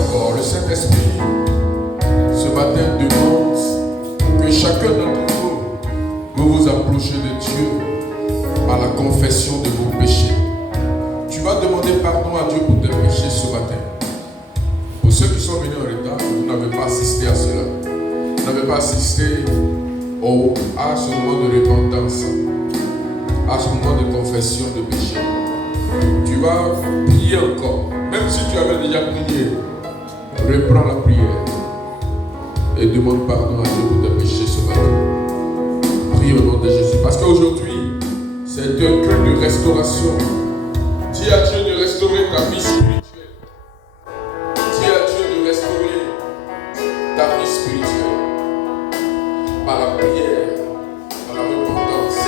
encore. Le Saint-Esprit, ce matin, demande que chacun d'entre vous vous approchez de Dieu par la confession de vos péchés. Tu vas demander pardon à Dieu pour tes péchés ce matin. Pour ceux qui sont venus en retard, vous n'avez pas assisté à cela. Vous n'avez pas assisté à ce moment de repentance, à ce moment de confession de péché. Tu vas prier encore. Même si tu avais déjà prié, reprends la prière et demande pardon à Dieu pour tes péchés ce matin. Prie au nom de Jésus. Parce qu'aujourd'hui, c'est un culte de restauration. Dis à Dieu de restaurer ta vie spirituelle. Dis à Dieu de restaurer ta vie spirituelle. Par la prière, par la repentance.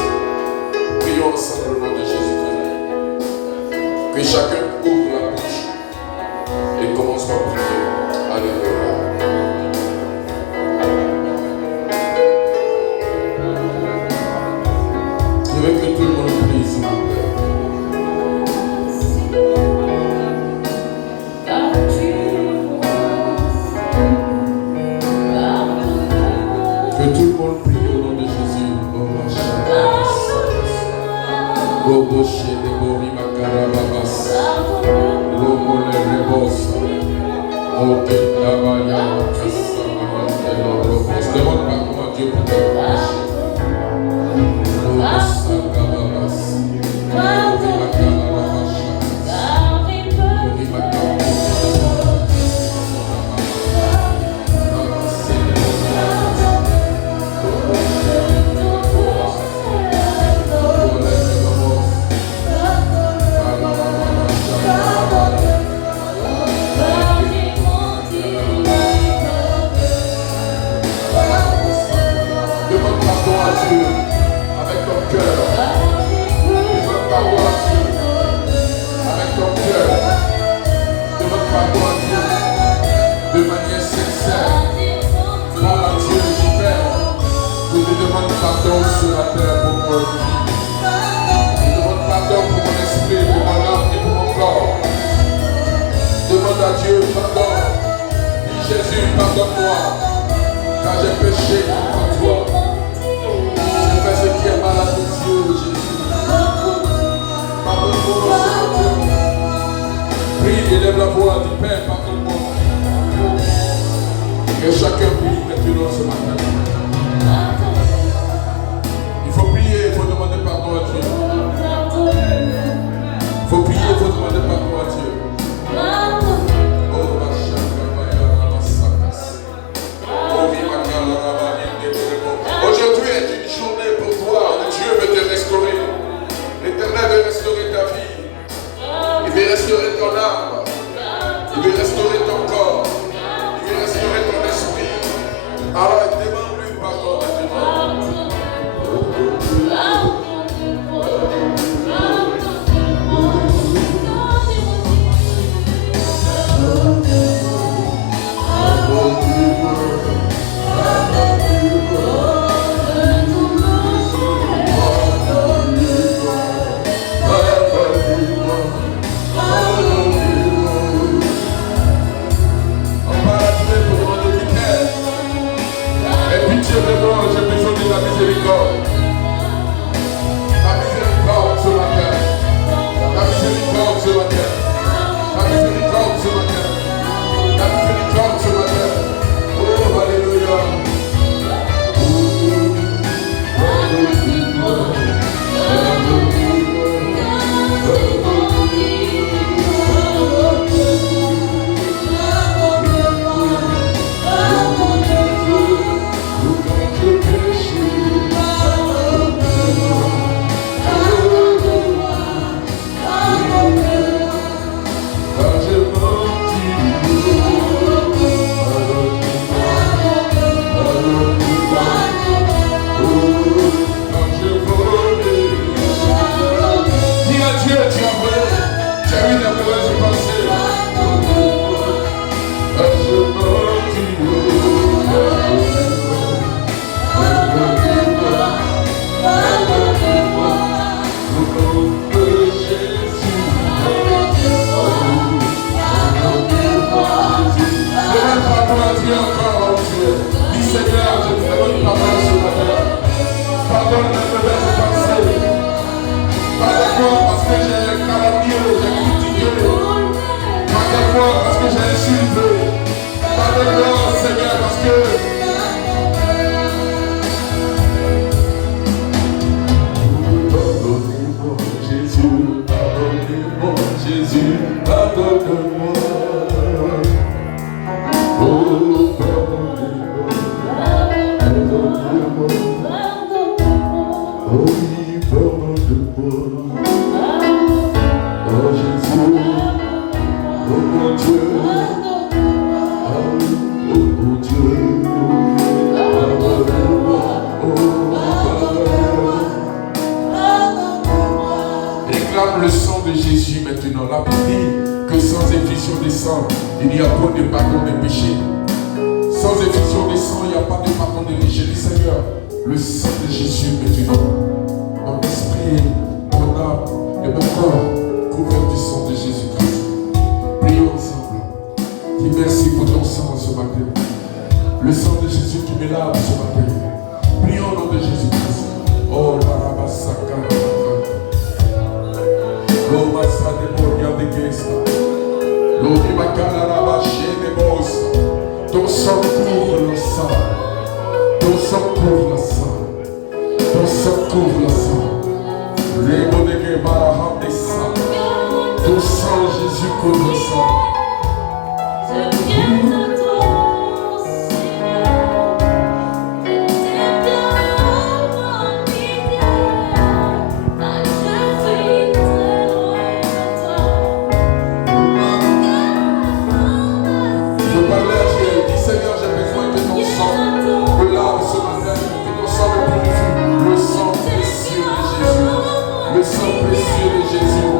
Prions ensemble au nom de Jésus-Christ. Que chacun ouvre la bouche et commence par prier. Alléluia. Je veux que tout le monde prie, s'il vous plaît. Que tout le monde prie au nom de Jésus. Gogo shede bori makarababas. Logo le rebos. Oke tabaya kasama de robos. Demande pardon à Dieu pour tes péchés. Logo sakababas. Gori makarababas. Gori makarababas. Pardon sur la terre pour mon vie. Je demande pardon pour mon esprit, pour mon âme et pour mon corps. Demande à Dieu pardon. Dis Jésus, pardonne-moi, car j'ai péché contre toi. J'ai fait ce qui est mal à tes yeux, Jésus. Pardonne-moi, Seigneur Dieu. Prie, élève la voix, dis Père, pardonne-moi. Que chacun prie maintenant ce matin. Il faut prier, il faut demander pardon à Dieu. Il faut prier, il faut demander pardon à Dieu. Aujourd'hui est une journée pour toi où Dieu veut te restaurer. L'Éternel veut restaurer ta vie. Il veut restaurer ton âme. Il veut restaurer Le sang de Jésus maintenant. La Bible dit que sans effusion de sang, il n'y a pas de pardon des péchés. Sans effusion de sang, il n'y a pas de pardon des péchés. Le Seigneur, le sang de Jésus maintenant. Mon esprit, mon âme et mon corps couverts du sang de Jésus-Christ. Prions ensemble. Dis merci pour ton sang ce matin. Le sang de Jésus qui me lave ce matin. Prions au nom de Jésus-Christ. Oh, la rabasaka. Loma sa de moria de gesta. Lomi makala la vache de bosa. Ton sang couvre le sang. Ton sang couvre le sang. Ton sang couvre le sang. Remo de gebara de sang. Ton sang Jésus couvre le sang. Le sang précieux de Jésus.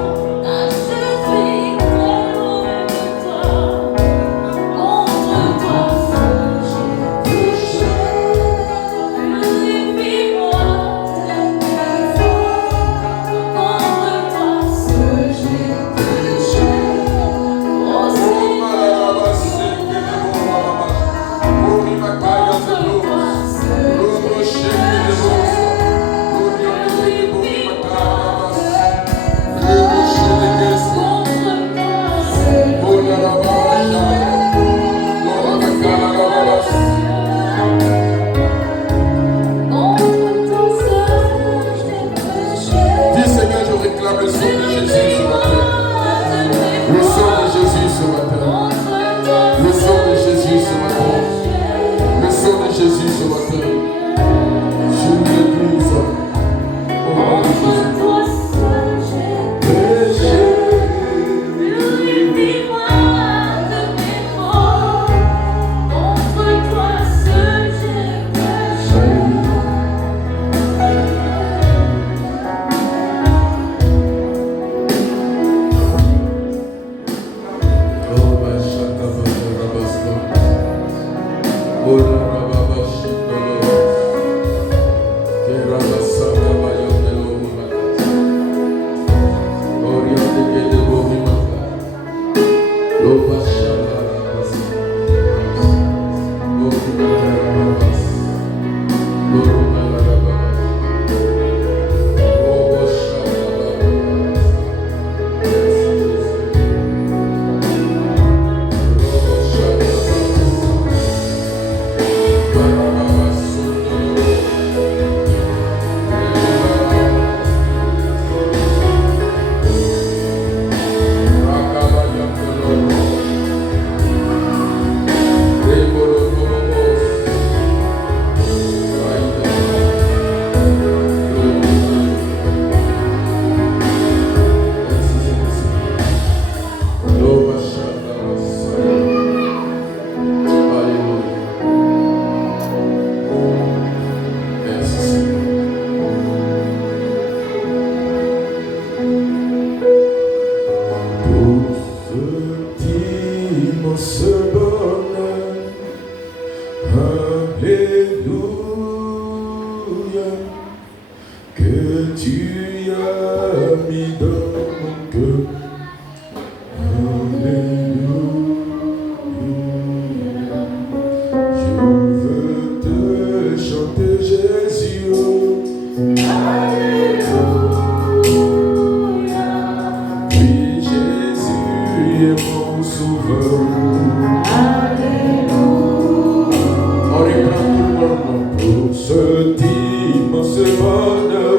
Ce dimanche bonheur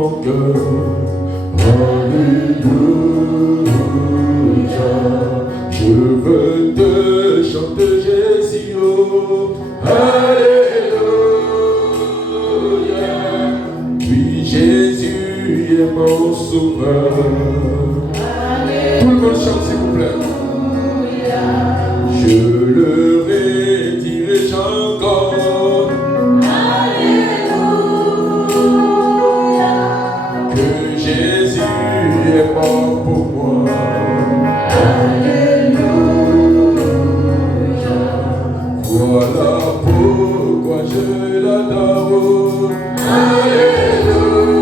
mon cœur. Alléluia. Je veux te chanter Jésus. Oh. Alléluia. Puis Jésus est mon sauveur. Tout le monde chante s'il vous plaît. Je le redirige encore. Alléluia. Que Jésus est mort pour moi. Alléluia. Voilà pourquoi je l'adore. Alléluia.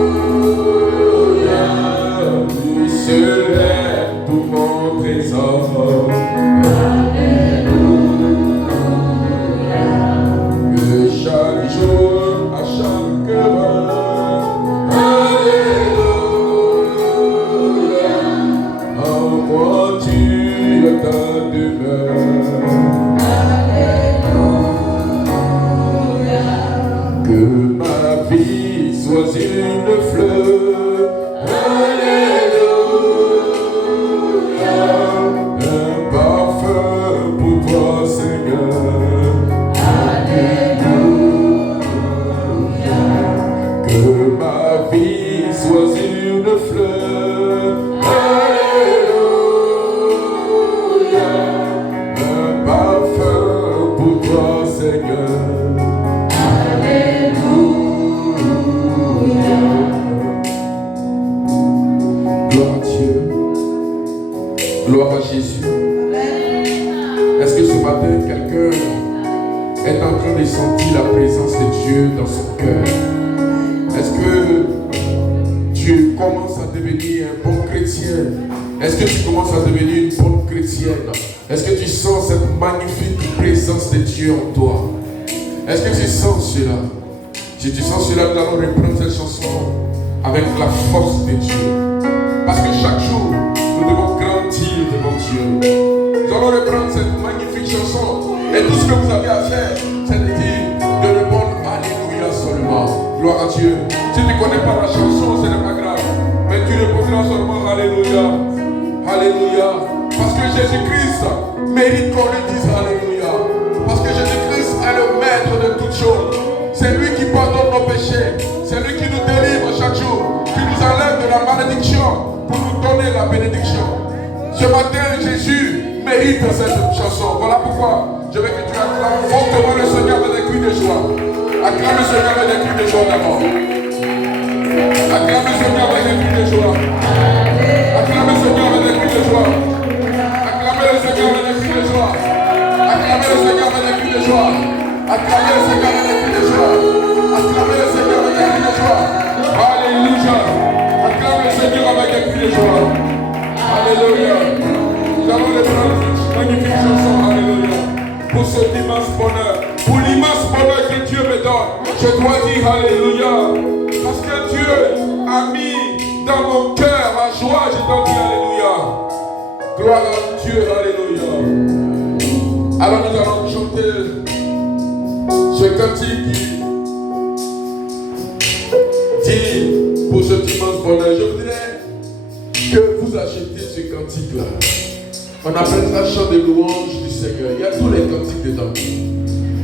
Lui seul est tout mon trésor. Chaque jour, à chaque heure, Alléluia, en moi tu es ta demeure. Alléluia, que ma vie soit une fleur. Alléluia, un parfum pour toi Seigneur. Sois une fleur, Alléluia, un parfum pour toi Seigneur, Alléluia. Gloire à Dieu, gloire à Jésus. Est-ce que ce matin quelqu'un est en train de sentir la présence de Dieu dans son cœur? Est-ce que tu commences à devenir un bon chrétien? Est-ce que tu commences à devenir une bonne chrétienne? Est-ce que tu sens cette magnifique présence de Dieu en toi? Est-ce que tu sens cela? Si tu sens cela, nous allons reprendre cette chanson avec la force de Dieu. Parce que chaque jour, nous devons grandir devant Dieu. Nous allons reprendre cette magnifique chanson. Et tout ce que vous avez à faire, c'est de dire, de répondre Alléluia seulement. Gloire à Dieu. Si tu ne connais pas la chanson, ce n'est pas grave. Mais tu répondras seulement Alléluia. Alléluia. Parce que Jésus-Christ mérite qu'on lui dise Alléluia. Parce que Jésus-Christ est le maître de toutes choses. C'est lui qui pardonne nos péchés. C'est lui qui nous délivre chaque jour. Qui nous enlève de la malédiction pour nous donner la bénédiction. Ce matin, Jésus mérite cette chanson. Voilà pourquoi je veux que tu acclames fortement le Seigneur avec des cris de joie. Acclame le Seigneur avec des cris de joie d'abord. Acclame le Seigneur avec des cris de joie. Acclame le Seigneur avec des cris de joie. Acclame le Seigneur avec des cris de joie. Acclame le Seigneur avec des cris de joie. Acclame le Seigneur avec des cris de joie. Acclame le Seigneur avec des cris de joie. Alléluia. Acclame le Seigneur avec des cris de joie. Alléluia. Nous allons les prendre cette magnifique chanson. Alléluia. Pour cet immense bonheur. Pour l'immense bonheur que Dieu me donne. Je dois dire Alléluia. Parce que Dieu a mis dans mon cœur la joie. Je dois dire Alléluia. Gloire à Dieu. Alléluia. Alors nous allons chanter ce cantique qui dit pour cet immense bonheur. Je voudrais que vous achetiez ce cantique-là. On appelle ça chant de louange du Seigneur. Il y a tous les cantiques dedans.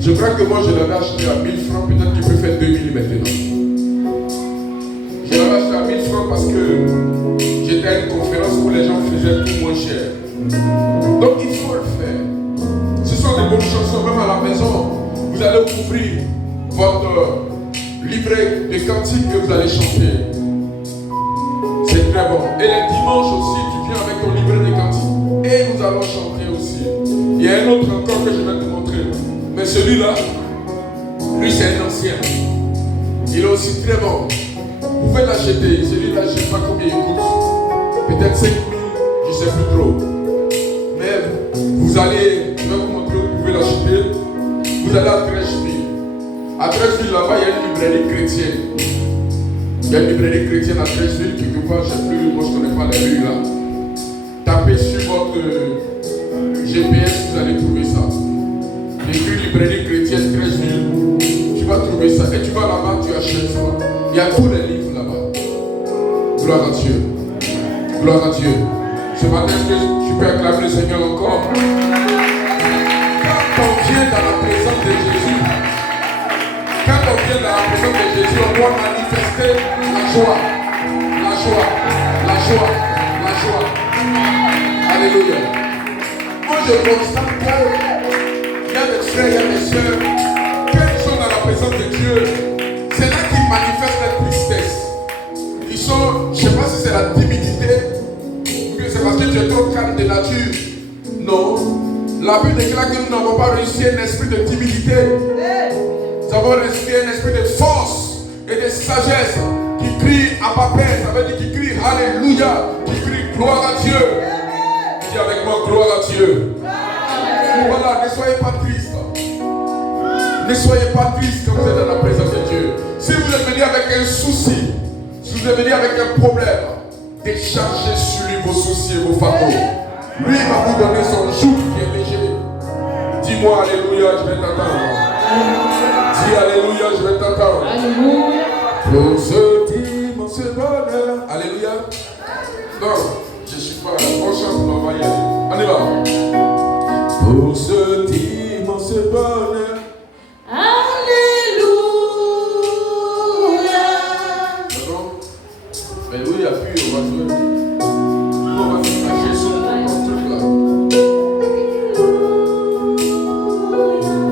Je crois que moi je l'avais acheté à 1000 francs. Peut-être qu'il peut faire 2000 maintenant. Je l'avais acheté à 1000 francs parce que j'étais à une conférence où les gens faisaient tout moins cher. Donc il faut le faire. Ce sont des bonnes chansons. Même à la maison, vous allez ouvrir votre livret de cantiques que vous allez chanter. C'est très bon. Et les dimanches aussi, tu viens avec ton livret de cantiques. Et nous allons chanter aussi. Il y a un autre encore que je vais te montrer. Mais celui-là, lui c'est un ancien. Il est aussi très bon. Vous pouvez l'acheter. Celui-là, je ne sais pas combien il coûte. Peut-être 5 000, je ne sais plus trop. Mais vous allez, je vais vous montrer où vous pouvez l'acheter. Vous allez à Trècheville. À Trècheville, là-bas, il y a une librairie chrétienne. Il y a une librairie chrétienne à Trècheville, quelque part, je ne sais plus, moi je ne connais pas les rues là. Tapez sur votre GPS, vous allez trouver ça. Écris librairie chrétienne Trècheville, tu vas trouver ça. Et tu vas là-bas, tu achètes ça. Il y a tous les livres là-bas. Gloire à Dieu. Gloire à Dieu. Ce matin, est-ce que tu peux acclamer le Seigneur encore? Quand on vient dans la présence de Jésus, on doit manifester la joie. La joie. La joie. La joie. Alléluia. Moi, je constate qu'il y a des frères, il y a des sœurs, quand ils sont dans la présence de Dieu, c'est là qu'ils manifestent la tristesse. Ils sont, je ne sais pas si c'est la timidité, ou que c'est parce que tu es trop calme de nature. Non. La Bible déclare que nous n'avons pas reçu un esprit de timidité. Nous avons reçu un esprit de force et de sagesse qui crie à Papa, ça veut dire qui crie Alléluia, qui crie gloire à Dieu. Dis avec moi gloire à Dieu. Voilà, ne soyez pas triste. Ne soyez pas triste quand vous êtes dans la présence de Dieu. Si vous êtes venu avec un souci, si vous êtes venu avec un problème, déchargez sur lui vos soucis et vos fardeaux. Lui va vous donner son joug qui est léger. Dis-moi Alléluia, je vais t'attendre. Dis Alléluia, je vais t'attendre. Alléluia. Pour ce dimanche bonheur. Alléluia. Non, je ne suis pas là. On chante, on va y aller. On y va. Pour ce dimanche bonheur. Alléluia. D'accord? Mais oui, il n'y a plus, on va jouer. On va se cacher sur le truc là.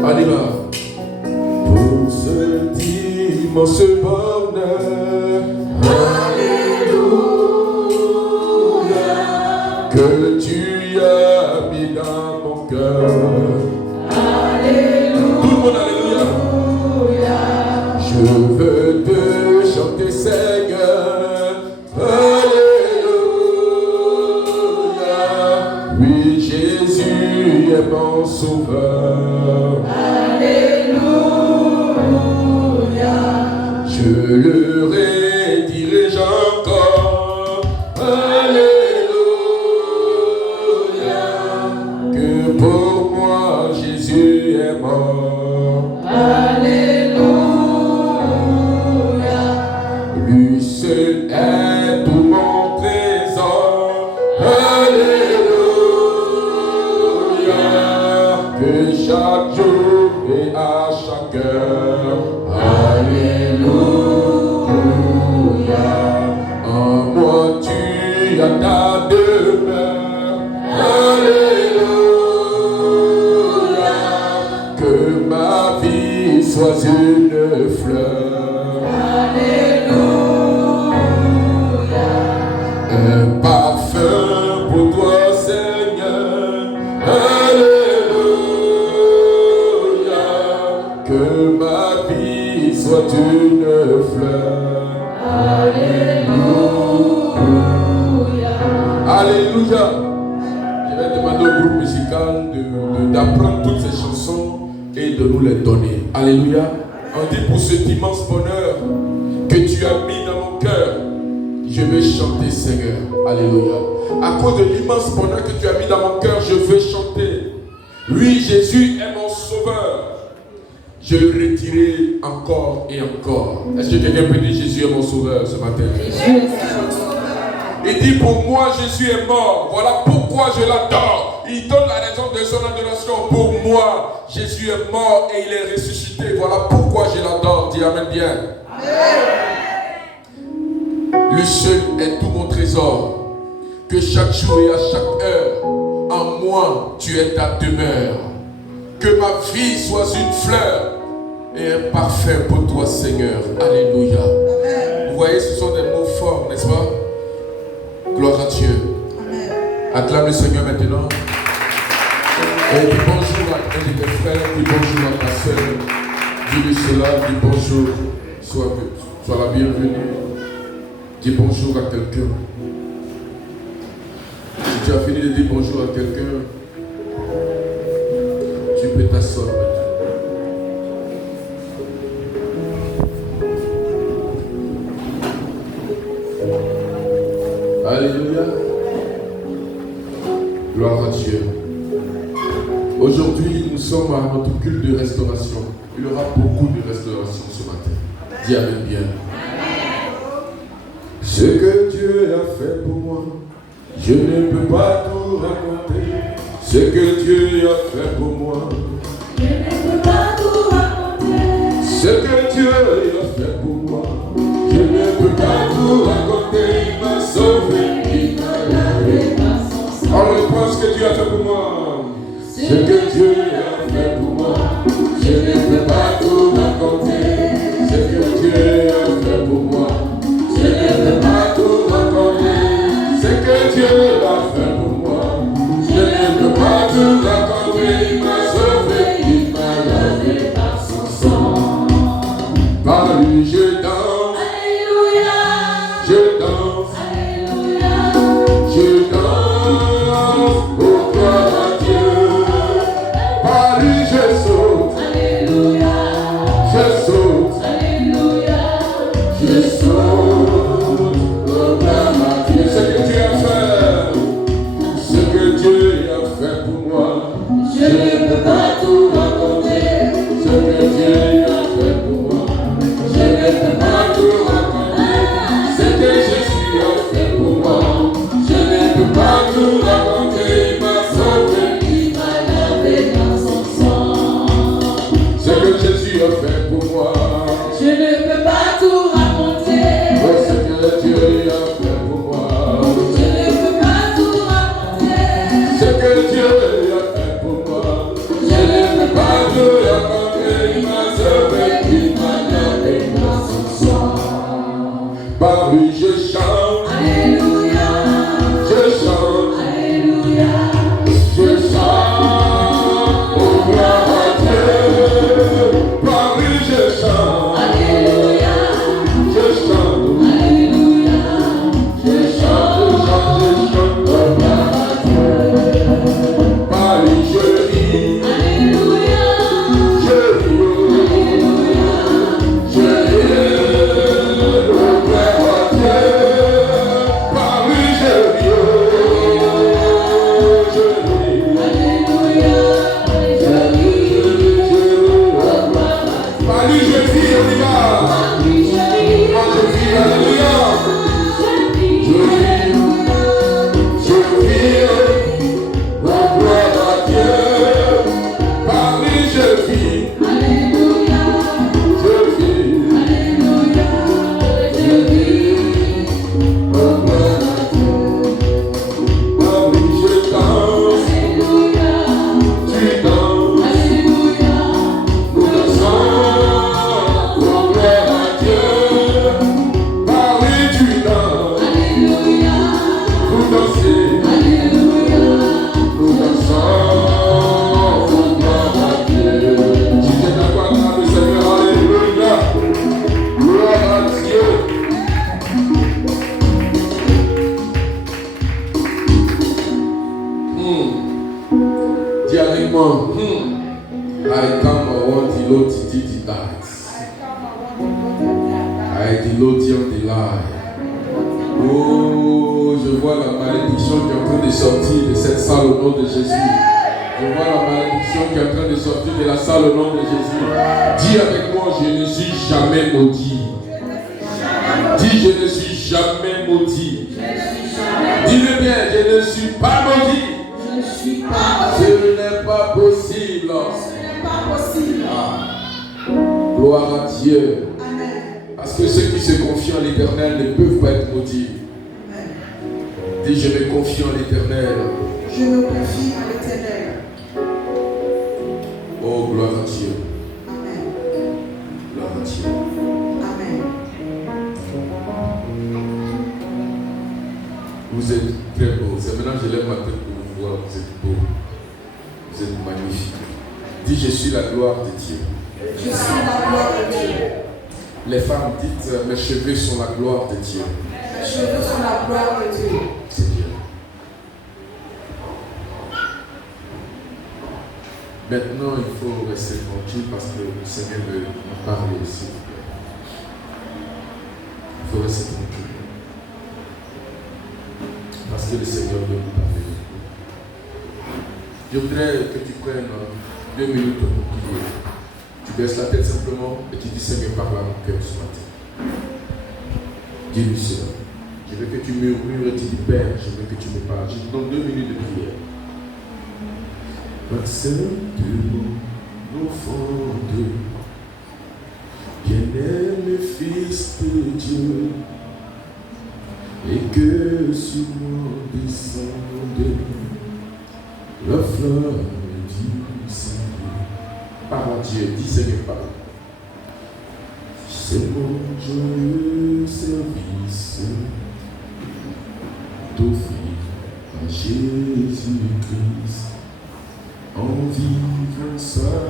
On y va. Pour ce dimanche bonheur. Alléluia. Que tu as mis dans mon cœur. Alléluia. Tout le monde, alléluia. Je veux te chanter, Seigneur. Alléluia. Oui, Jésus est mon sauveur. Alléluia. Je le redirige encore. Alléluia. Que pour moi Jésus est mort. Alléluia. Lui seul est tout mon trésor. Alléluia. Que chaque jour et à chaque heure. Alléluia. En moi tu as ta demeure. Alléluia. Que ma vie soit une fleur. Alléluia. Un parfum pour toi, Seigneur. Alléluia. Que ma vie soit une fleur. Alléluia. Alléluia. Je vais demander au groupe musical d'apprendre toutes ces chansons et de nous les donner. Alléluia. On dit pour cet immense bonheur que tu as mis dans mon cœur, je vais chanter, Seigneur. Alléluia. À cause de l'immense bonheur que tu as mis dans mon cœur, je veux chanter. Oui, Jésus est mon sauveur. Je le retirerai encore et encore. Est-ce que quelqu'un peut dire Jésus est mon sauveur ce matin? Il dit pour moi Jésus est mort. Voilà pourquoi je l'adore. Il donne la raison de son adoration. Pour moi Jésus est mort et il est ressuscité. Voilà pourquoi je l'adore. Dis amen bien. Lui seul est tout mon trésor. Que chaque jour et à chaque heure, en moi tu es ta demeure. Que ma vie soit une fleur et un parfum pour toi, Seigneur. Alléluia. Vous voyez, ce sont des mots forts, n'est-ce pas? Gloire à Dieu. Acclame le Seigneur maintenant. Et dis bonjour à un de tes frères, dis bonjour à ta soeur. Dis-lui cela, dis bonjour. Sois la bienvenue. Dis bonjour à quelqu'un. Si tu as fini de dire bonjour à quelqu'un, tu peux t'asseoir maintenant. Alléluia. Gloire à Dieu. Aujourd'hui, nous sommes à notre culte de restauration. Il y aura beaucoup de restauration ce matin. Dis amen bien. Ce que Dieu a fait pour moi, je ne peux pas tout raconter. Ce que Dieu a fait pour moi, je ne peux pas tout raconter. ce que Dieu a fait pour moi, je ne peux pas tout raconter. Il m'a sauvé, il m'a lavé par son sang. On reprend ce que Dieu a fait pour moi. Ce que Dieu a fait pour moi, je ne peux pas tout raconter. Ce que Dieu a fait pour moi, je ne peux pas tout raconter. Ce que Dieu a fait pour moi, je ne peux pas tout raconter. Il m'a sauvé, il m'a lavé par son sang. Par lui je danse, Alléluia, je danse, Alléluia, je danse, oh gloire à Dieu. Par lui je saute, Alléluia, je saute, Alléluia, je saute, oh gloire à Dieu. Ce que Dieu a fait, ce que Dieu a fait pour moi, je ne peux pas tout raconter. ce que Dieu a fait pour moi, je ne peux pas tout raconter. Ce que Jésus a fait pour moi, je ne peux pas tout raconter. Il m'a sauvé, Il m'a lavé par son sang. ce que Jésus a fait pour moi, Je ne peux pas tout raconter. oh, ce que Dieu a fait pour moi, Je ne peux pas tout raconter. ce que Dieu a fait pour moi, je ne peux pas tout raconter. Il m'a sauvé, il m'a lavé Par son sang. par lui je chante, Alléluia, je chante. Alléluia, Je chante, oh gloire à Dieu, par lui je chante, Alléluia, je chante, Alléluia, je chante, oh gloire à Dieu, par lui je ris, Alléluia, je ris, oh gloire à Dieu, par lui je ris, Alléluia, je ris. par lui je vis, on y va. Oui, je ris. Moi je vis, alléluia. Je ris. Je vis, oh gloire à Dieu. Par lui je vis, Alléluia, je vis, Alléluia, je ris. oh gloire à Dieu. Par lui je danse, Alléluia, tu danses, Alléluia, nous dansons, oh gloire à Dieu. Par lui tu danses, Alléluia, vous dansez, Alléluia. nous dansons, oh gloire à Dieu. Si tu es d'accord avec le Seigneur, alléluia, gloire à Dieu. Dis avec moi, I come I want the Lord to do that. I the Lord the lie. Oh, je vois la malédiction qui est en train de sortir de cette salle au nom de Jésus. Je vois la malédiction qui est en train de sortir de la salle au nom de Jésus. Dis avec moi, je ne suis jamais maudit. Dis, je ne suis jamais maudit. Dis-le bien, je ne suis pas maudit. Je ne suis pas Ce n'est pas possible. Ce n'est pas possible. Gloire à Dieu. Amen. Parce que ceux qui se confient en l'Éternel ne peuvent pas être maudits. Dis, je me confie en l'Éternel. Je me confie à l'Éternel. Oh, gloire à Dieu. Amen. Gloire à Dieu. Amen. Vous êtes très beaux. C'est maintenant que je lève ma tête pour vous voir. Vous êtes beaux. Vous êtes magnifiques. Dis, je suis la gloire de Dieu. Je suis la gloire de Dieu. Les femmes, dites, mes cheveux sont la gloire de Dieu. Mes cheveux sont la gloire de Dieu. C'est bien. Maintenant, il faut rester tranquille parce que le Seigneur veut nous parler aussi. Il faut rester tranquille. Parce que le Seigneur veut nous parler. Je voudrais que tu prennes 2 minutes pour prier. Tu baisses la tête simplement et tu dis Seigneur, parle à mon cœur ce matin. Dis-lui cela. Je veux que tu murmures et tu dis Père, je veux que tu me parles. Je te donne 2 minutes de prière. Accepte-moi, offrande, bien-aimé Fils de Dieu, et que sur moi descende la flamme du Seigneur. Parle à Dieu, dis Seigneur, parle. C'est mon joyeux service d'offrir à Jésus-Christ en vivant sacrifice,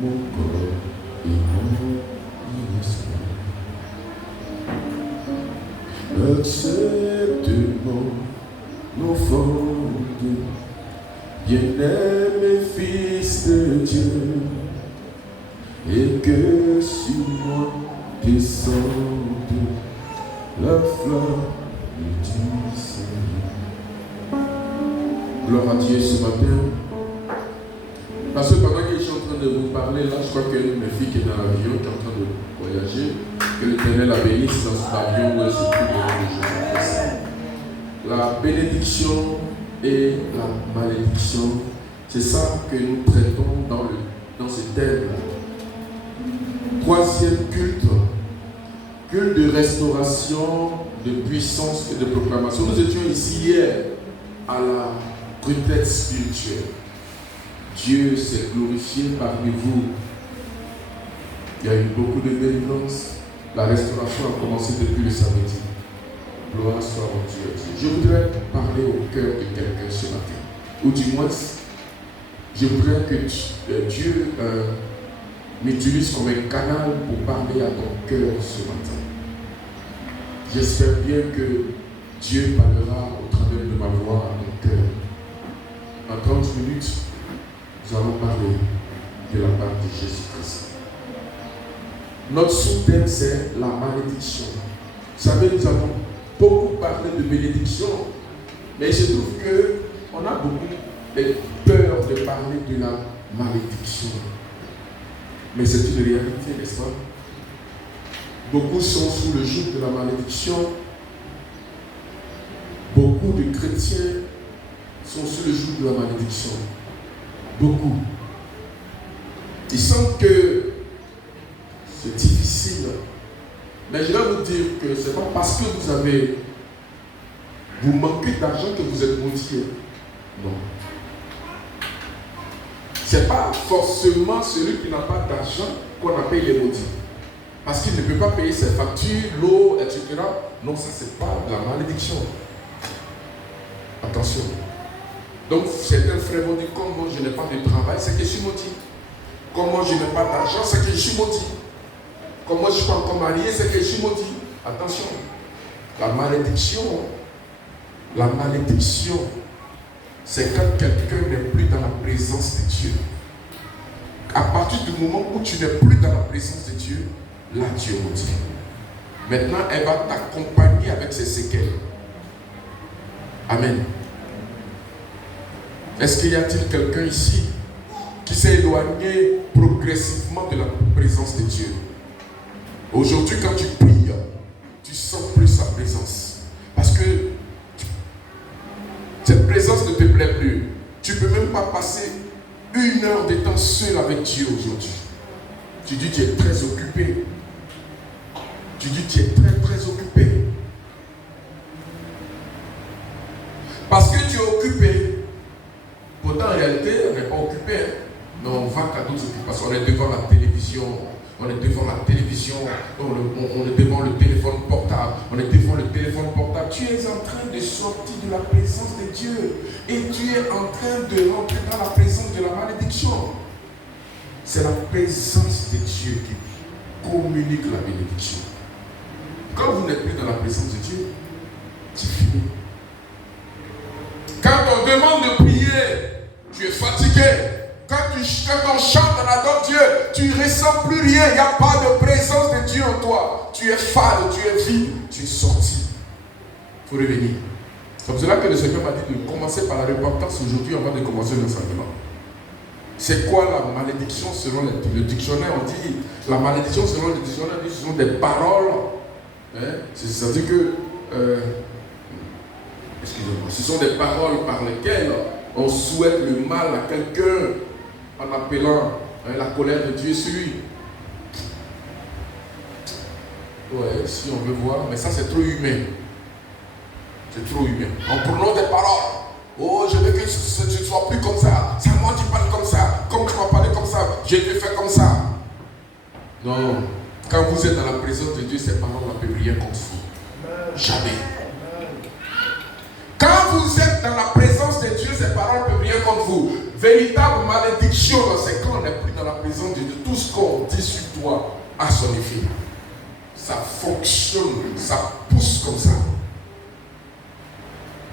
mon corps et mon esprit. Accepte mon offrande, bien-aimé Fils de Dieu, et que sur moi descende la flamme du Seigneur. Gloire à Dieu ce matin. Parce que pendant que je suis en train de vous parler, là, je crois que mes filles qui est dans l'avion, qui est en train de voyager, que l'Éternel la bénisse dans cet avion où elle se trouve au nom de Jésus-Christ. La bénédiction et la malédiction, c'est ça que nous traitons dans ce thème-là. 3e culte, culte de restauration, de puissance et de proclamation. Nous étions ici hier à la retraite spirituelle. Dieu s'est glorifié parmi vous. Il y a eu beaucoup de délivrance. La restauration a commencé depuis le samedi. Gloire soit au Dieu. Je voudrais parler au cœur de quelqu'un ce matin. Ou du moins, je voudrais que Dieu m'utilise comme un canal pour parler à ton cœur ce matin. J'espère bien que Dieu parlera au travers de ma voix à ton cœur. En 30 minutes, nous allons parler de la part de Jésus-Christ. Notre sous-thème, c'est la malédiction. Vous savez, nous avons beaucoup parlé de bénédiction, mais je trouve qu'on a beaucoup peur de parler de la malédiction. Mais c'est une réalité, n'est-ce pas? Beaucoup sont sous le joug de la malédiction. Beaucoup de chrétiens sont sous le joug de la malédiction. Beaucoup. Ils sentent que c'est difficile. Mais je vais vous dire que ce n'est pas parce que vous manquez d'argent que vous êtes maudit. Non. Ce n'est pas forcément celui qui n'a pas d'argent qu'on appelle les maudits. Parce qu'il ne peut pas payer ses factures, l'eau, etc. Non, ça c'est pas de la malédiction. Attention. Donc certains frères vont dire, comme moi je n'ai pas de travail, c'est que je suis maudit. Comme moi je n'ai pas d'argent, c'est que je suis maudit. Comme moi je ne suis pas encore marié, c'est que je suis maudit. Attention. La malédiction, c'est quand quelqu'un n'est plus dans la présence de Dieu. À partir du moment où tu n'es plus dans la présence de Dieu, là tu es maudit. Maintenant, elle va t'accompagner avec ses séquelles. Amen. Est-ce qu'il y a-t-il quelqu'un ici qui s'est éloigné progressivement de la présence de Dieu? Aujourd'hui, quand tu pries, tu sens plus sa présence. Parce que cette présence ne te plaît plus. Tu ne peux même pas passer 1 heure de temps seul avec Dieu aujourd'hui. Tu dis que tu es très occupé. Tu dis que tu es très très occupé. Parce que tu es occupé. Pourtant en réalité, on n'est pas occupé. Mais on va qu'à d'autres occupations. On est devant la télévision. On est devant la télévision. On est devant le téléphone portable. On est devant le téléphone portable. Tu es en train de sortir de la présence de Dieu. Et tu es en train de rentrer dans la présence de la malédiction. C'est la présence de Dieu qui communique la bénédiction. Quand vous n'êtes plus dans la présence de Dieu, c'est fini. Quand on demande de prier, tu es fatigué. Quand on chante, on adore Dieu, tu ne ressens plus rien. Il n'y a pas de présence de Dieu en toi. Tu es fade, tu es vide, tu es sorti. Il faut revenir. C'est pour cela que le Seigneur m'a dit de commencer par la repentance aujourd'hui avant de commencer l'enseignement. C'est quoi la malédiction selon le dictionnaire? On dit, la malédiction selon le dictionnaire, ce sont des paroles C'est-à-dire que, excusez-moi, ce sont des paroles par lesquelles on souhaite le mal à quelqu'un en appelant la colère de Dieu sur lui. Ouais, si on veut voir, mais ça c'est trop humain. C'est trop humain. On prononce des paroles. Oh, je veux que tu ne sois plus comme ça. C'est à moi qui parle comme ça. Comme tu m'as parlé comme ça, je te fais comme ça. Non. Quand vous êtes dans la présence de Dieu, ces paroles ne peuvent rien contre vous. Jamais. Quand vous êtes dans la présence de Dieu, ces paroles ne peuvent rien contre vous. Véritable malédiction, c'est quand on n'est plus dans la présence de Dieu. Tout ce qu'on dit sur toi a son effet. Ça fonctionne, ça pousse comme ça.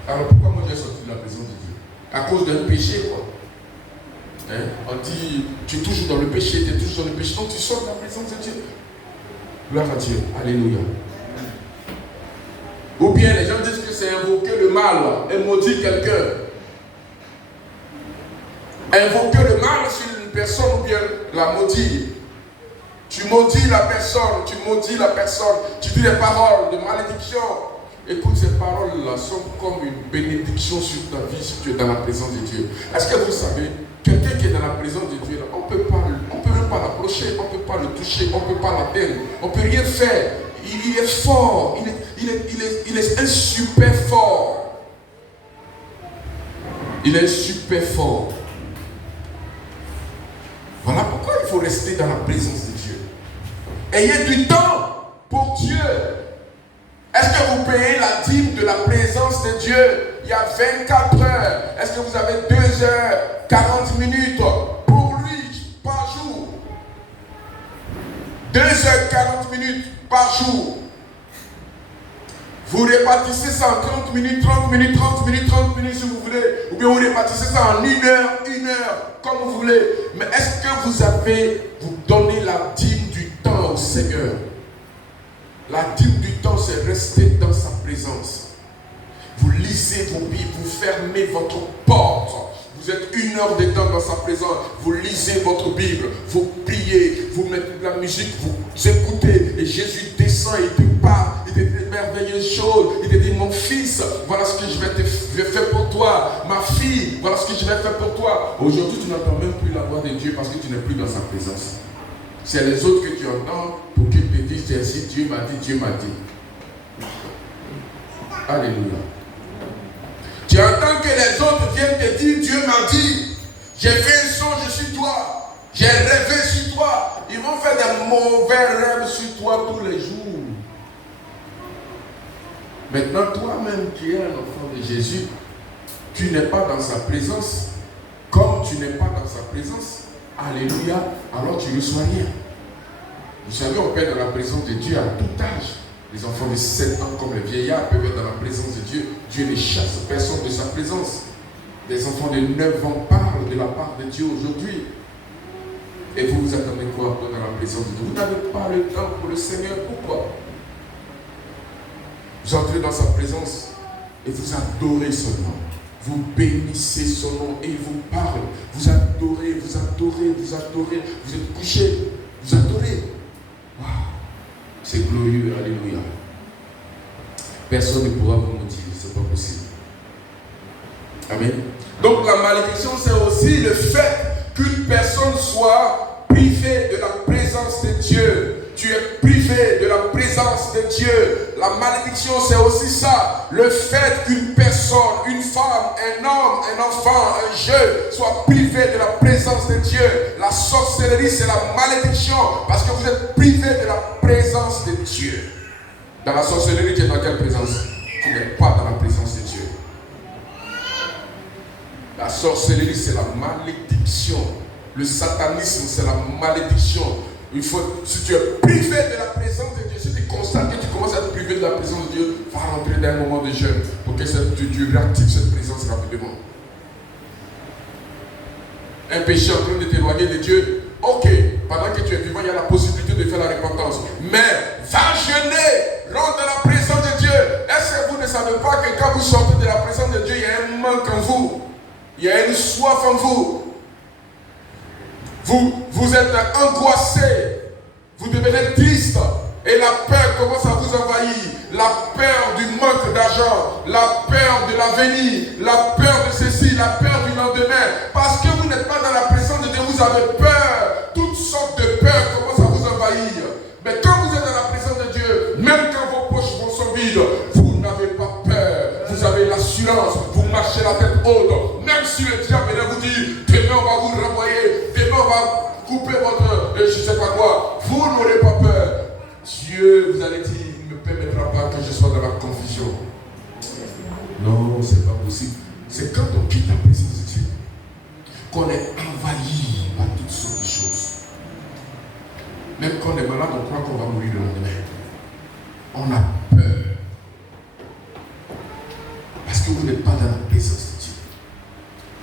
Alors pourquoi moi j'ai sorti de la présence de Dieu? À cause d'un péché, quoi. Hein? On dit, tu es toujours dans le péché, tu es toujours dans le péché, donc tu sors de la présence de Dieu. Gloire à Dieu, alléluia. Ou bien les gens disent que c'est invoquer le mal et maudire quelqu'un. Invoquer le mal sur une personne ou bien la maudire. Tu maudis la personne, tu dis des paroles de malédiction. Écoute, ces paroles-là sont comme une bénédiction sur ta vie si tu es dans la présence de Dieu. Est-ce que vous savez, quelqu'un qui est dans la présence de Dieu, on ne peut même pas l'approcher, on ne peut pas le toucher, on ne peut pas l'atteindre, on ne peut rien faire. Il est fort, il est un super fort. Il est super fort. Voilà pourquoi il faut rester dans la présence de Dieu. Ayez du temps pour Dieu. Est-ce que vous payez la dîme de la présence de Dieu? Il y a 24 heures. Est-ce que vous avez 2 heures, 40 minutes pour lui par jour? 2 heures, 40 minutes par jour. Vous répartissez ça en 30 minutes, 30 minutes, 30 minutes, 30 minutes si vous voulez. Ou bien vous répartissez ça en 1 heure, comme vous voulez. Mais est-ce que vous donnez la dîme du temps au Seigneur? La dîme du temps, c'est rester dans sa présence. Vous lisez vos Bibles, vous fermez votre porte. Vous êtes 1 heure de temps dans sa présence. Vous lisez votre Bible, vous priez, vous mettez de la musique, vous écoutez. Et Jésus descend et il te parle. Il te dit des merveilleuses choses. Il te dit, mon fils, voilà ce que je vais faire pour toi. Ma fille, voilà ce que je vais faire pour toi. Aujourd'hui, tu n'entends même plus la voix de Dieu parce que tu n'es plus dans sa présence. C'est les autres que tu entends pour qu'ils te disent ainsi, Dieu m'a dit, Dieu m'a dit. Alléluia. Tu entends que les autres viennent te dire, Dieu m'a dit, j'ai fait un songe sur toi, j'ai rêvé sur toi. Ils vont faire des mauvais rêves sur toi tous les jours. Maintenant, toi-même qui es un enfant de Jésus, tu n'es pas dans sa présence. Comme tu n'es pas dans sa présence, alléluia, alors tu ne reçois rien. Vous savez, on peut être dans la présence de Dieu à tout âge. Les enfants de 7 ans comme les vieillards peuvent être dans la présence de Dieu. Dieu ne chasse personne de sa présence. Les enfants de 9 ans parlent de la part de Dieu aujourd'hui. Et vous vous attendez quoi dans la présence de Dieu? Vous n'avez pas le temps pour le Seigneur. Pourquoi? Vous entrez dans sa présence et vous adorez son nom. Vous bénissez son nom et il vous parle. Vous adorez, vous adorez, vous adorez. Vous êtes couché, vous adorez. Wow. C'est glorieux, alléluia. Personne ne pourra vous maudire, c'est pas possible. Amen. Donc la malédiction, c'est aussi le fait qu'une personne soit privée de la présence de Dieu. Tu es privé de la présence de Dieu. La malédiction, c'est aussi ça. Le fait qu'une personne, une femme, un homme, un enfant, un jeune soit privé de la présence de Dieu. La sorcellerie, c'est la malédiction parce que vous êtes privé de la présence de Dieu. Dans la sorcellerie, tu es dans quelle présence? Tu n'es pas dans la présence de Dieu. La sorcellerie, c'est la malédiction. Le satanisme, c'est la malédiction. Il faut, si tu es privé de la présence de Dieu, si tu constates que tu commences à être privé de la présence de Dieu, va rentrer dans un moment de jeûne pour que tu réactives cette présence rapidement. Un péché en train de t'éloigner de Dieu, ok, pendant que tu es vivant, il y a la possibilité de faire la repentance. Mais va jeûner, rentre dans la présence de Dieu. Est-ce que vous ne savez pas que quand vous sortez de la présence de Dieu, il y a un manque en vous, il y a une soif en vous. Vous êtes angoissé, vous devenez triste et la peur commence à vous envahir. l'argent, la peur de l'avenir, la peur de ceci, la peur du lendemain. Parce que vous n'êtes pas dans la présence de Dieu, vous avez peur. Toutes sortes de peurs commencent à vous envahir. Mais quand vous êtes dans la présence de Dieu, même quand vos poches sont vides, vous n'avez pas peur. Vous avez l'assurance, vous marchez la tête haute. Même si le diable vient vous dire, demain on va vous renvoyer, demain on va couper votre, je ne sais pas quoi, vous n'aurez pas peur. Dieu, vous allez dire, il ne me permettra pas que je sois dans la confusion. Non, ce n'est pas possible. C'est quand on quitte la présence de Dieu qu'on est envahi par toutes sortes de choses. Même quand on est malade, on croit qu'on va mourir le lendemain. On a peur. Parce que vous n'êtes pas dans la présence de Dieu.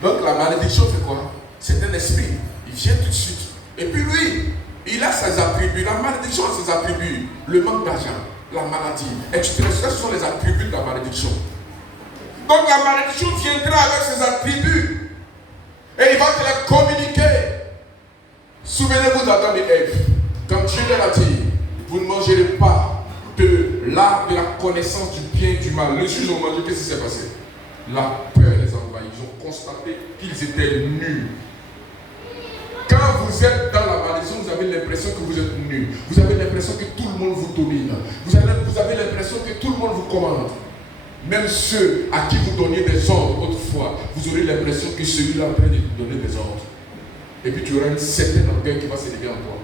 Donc la malédiction fait quoi? C'est un esprit. Il vient tout de suite. Et puis lui, il a ses attributs. La malédiction a ses attributs. Le manque d'argent, la maladie, etc. Ce sont les attributs de la malédiction. Donc la malédiction viendra avec ses attributs. Et il va te les communiquer. Souvenez-vous d'Adam et Ève. Quand Dieu leur a dit, vous ne mangerez pas de l'arbre de la connaissance du bien et du mal. Les juges ont mangé, qu'est-ce qui s'est passé? La peur les a envahis. Ils ont constaté qu'ils étaient nus. Quand vous êtes dans la malédiction, vous avez l'impression que vous êtes nus. Vous avez l'impression que tout le monde vous domine. Vous avez l'impression que tout le monde vous commande. Même ceux à qui vous donniez des ordres autrefois, vous aurez l'impression que celui-là est en train de vous donner des ordres. Et puis tu auras une certaine orgueil qui va s'élever en toi.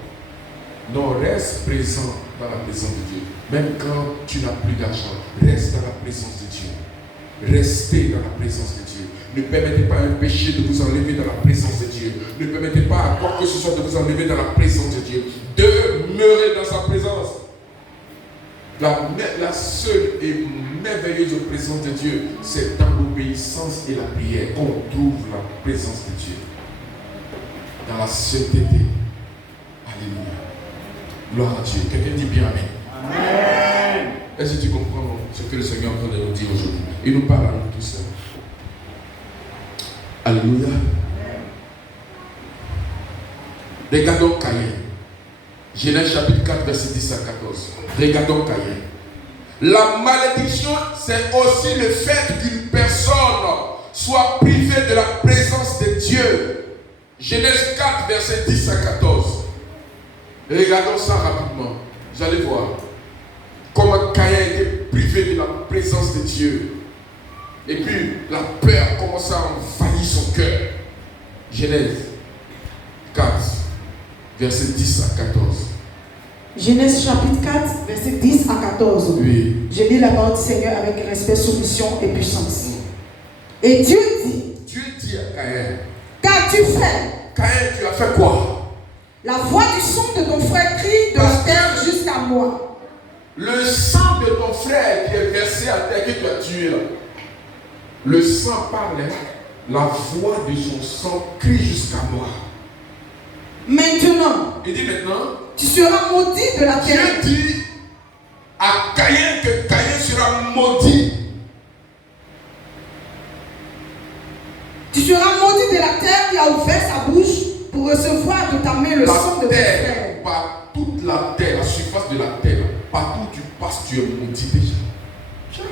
Non, reste présent dans la présence de Dieu. Même quand tu n'as plus d'argent, reste dans la présence de Dieu. Restez dans la présence de Dieu. Ne permettez pas à un péché de vous enlever dans la présence de Dieu. Ne permettez pas à quoi que ce soit de vous enlever dans la présence de Dieu. Demeurez dans sa présence. La seule et merveilleuse présence de Dieu, c'est dans l'obéissance et la prière qu'on trouve la présence de Dieu. Dans la sainteté. Alléluia. Gloire à Dieu. Quelqu'un dit bien Amen. Amen. Est-ce que tu comprends ce que le Seigneur est en train de nous dire aujourd'hui? Il nous parle à nous tous. Alléluia. Regardons Caïn. Genèse chapitre 4, verset 10 à 14. Regardons Caïn. La malédiction, c'est aussi le fait qu'une personne soit privée de la présence de Dieu. Genèse 4, verset 10 à 14. Regardons ça rapidement. Vous allez voir comment Caïn était privé de la présence de Dieu. Et puis la peur commence à envahir son cœur. Genèse 4, verset 10 à 14. Genèse chapitre 4, verset 10 à 14. Oui. Je lis la parole du Seigneur avec respect, soumission et puissance. Et Dieu dit à Caïn, qu'as-tu fait? Caïn, tu as fait quoi? La voix du son de ton frère crie de la terre jusqu'à moi. Le sang de ton frère qui est versé à terre, que tu as tué là. Le sang parlait, la voix de son sang crie jusqu'à moi. Maintenant, il dit maintenant, tu seras maudit de la terre. Dieu dit à Caïn que Caïn sera maudit. Tu seras maudit de la terre qui a ouvert sa bouche pour recevoir de ta main le sang de ton frère. Par toute la terre, la surface de la terre, partout où tu passes, tu es maudit déjà.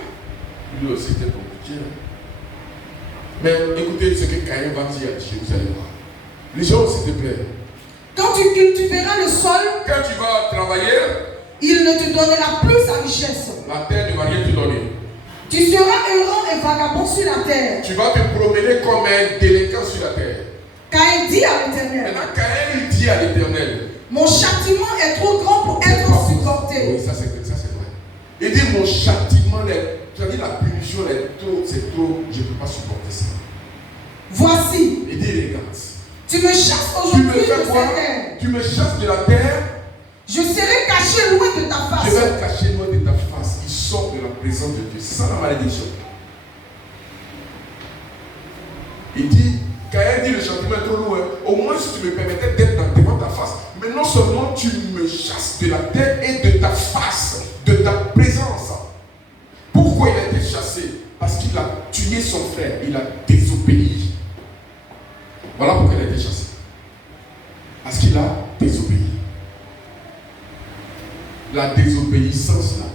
Lui aussi était maudit. Mais écoutez ce que Caïn va dire à Dieu, vous allez voir. Les gens, s'il te plaît. Quand tu cultiveras le sol, quand tu vas travailler, il ne te donnera plus sa richesse. La terre ne va rien te donner. Tu seras errant et vagabond sur la terre. Tu vas te promener comme un délinquant sur la terre. Caïn dit à l'Éternel. Maintenant, Caïn dit à l'Éternel. Mon châtiment est trop grand pour être supporté. Oui, ça c'est vrai. Il dit mon châtiment, c'est-à-dire la punition c'est trop, je ne peux pas supporter ça. Voici. Il dit regarde. Tu me chasses aujourd'hui de cette terre. Tu me chasses de la terre. Je serai caché loin de ta face. Je vais être caché loin de ta face. Il sort de la présence de Dieu. C'est ça la malédiction. Il dit, Caïn dit le châtiment est trop loin. Au moins si tu me permettais d'être devant ta face. Mais non seulement tu me chasses de la terre et de ta face, de ta présence. Pourquoi il a été chassé? Parce qu'il a tué son frère. Il a désobéi. Voilà pourquoi il a été chassé. Parce qu'il a désobéi. La désobéissance là.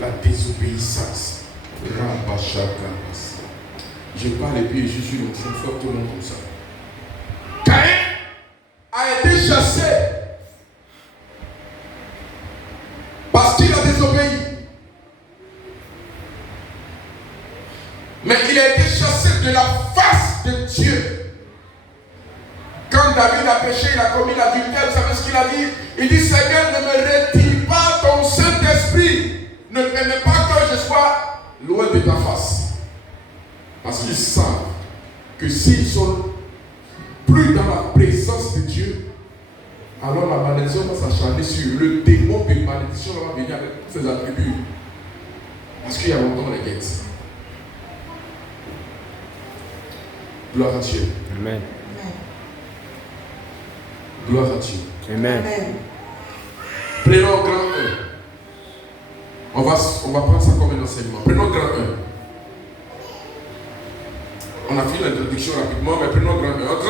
La désobéissance. Je parle et puis je suis dans son fort tout le monde comme ça. Caïn a été chassé parce qu'il a désobéi. Mais il a été chassé de la face de Dieu. Quand David a péché, il a commis l'adultère, vous savez ce qu'il a dit? Il dit, Seigneur, ne me retire pas ton Saint-Esprit. Ne permets pas que je sois loin de ta face. Parce qu'ils savent que s'ils sont plus dans la présence de Dieu, alors la malédiction va s'acharner sur eux. Le démon de malédiction va venir avec ses attributs. Parce qu'il y a longtemps les guettes. Gloire à Dieu. Amen. Gloire à Dieu. Amen. Prenons grand 1. On va prendre ça comme un enseignement. Prenons grand 1. On a fini l'introduction rapidement, mais prenons grand 1. Grand 1.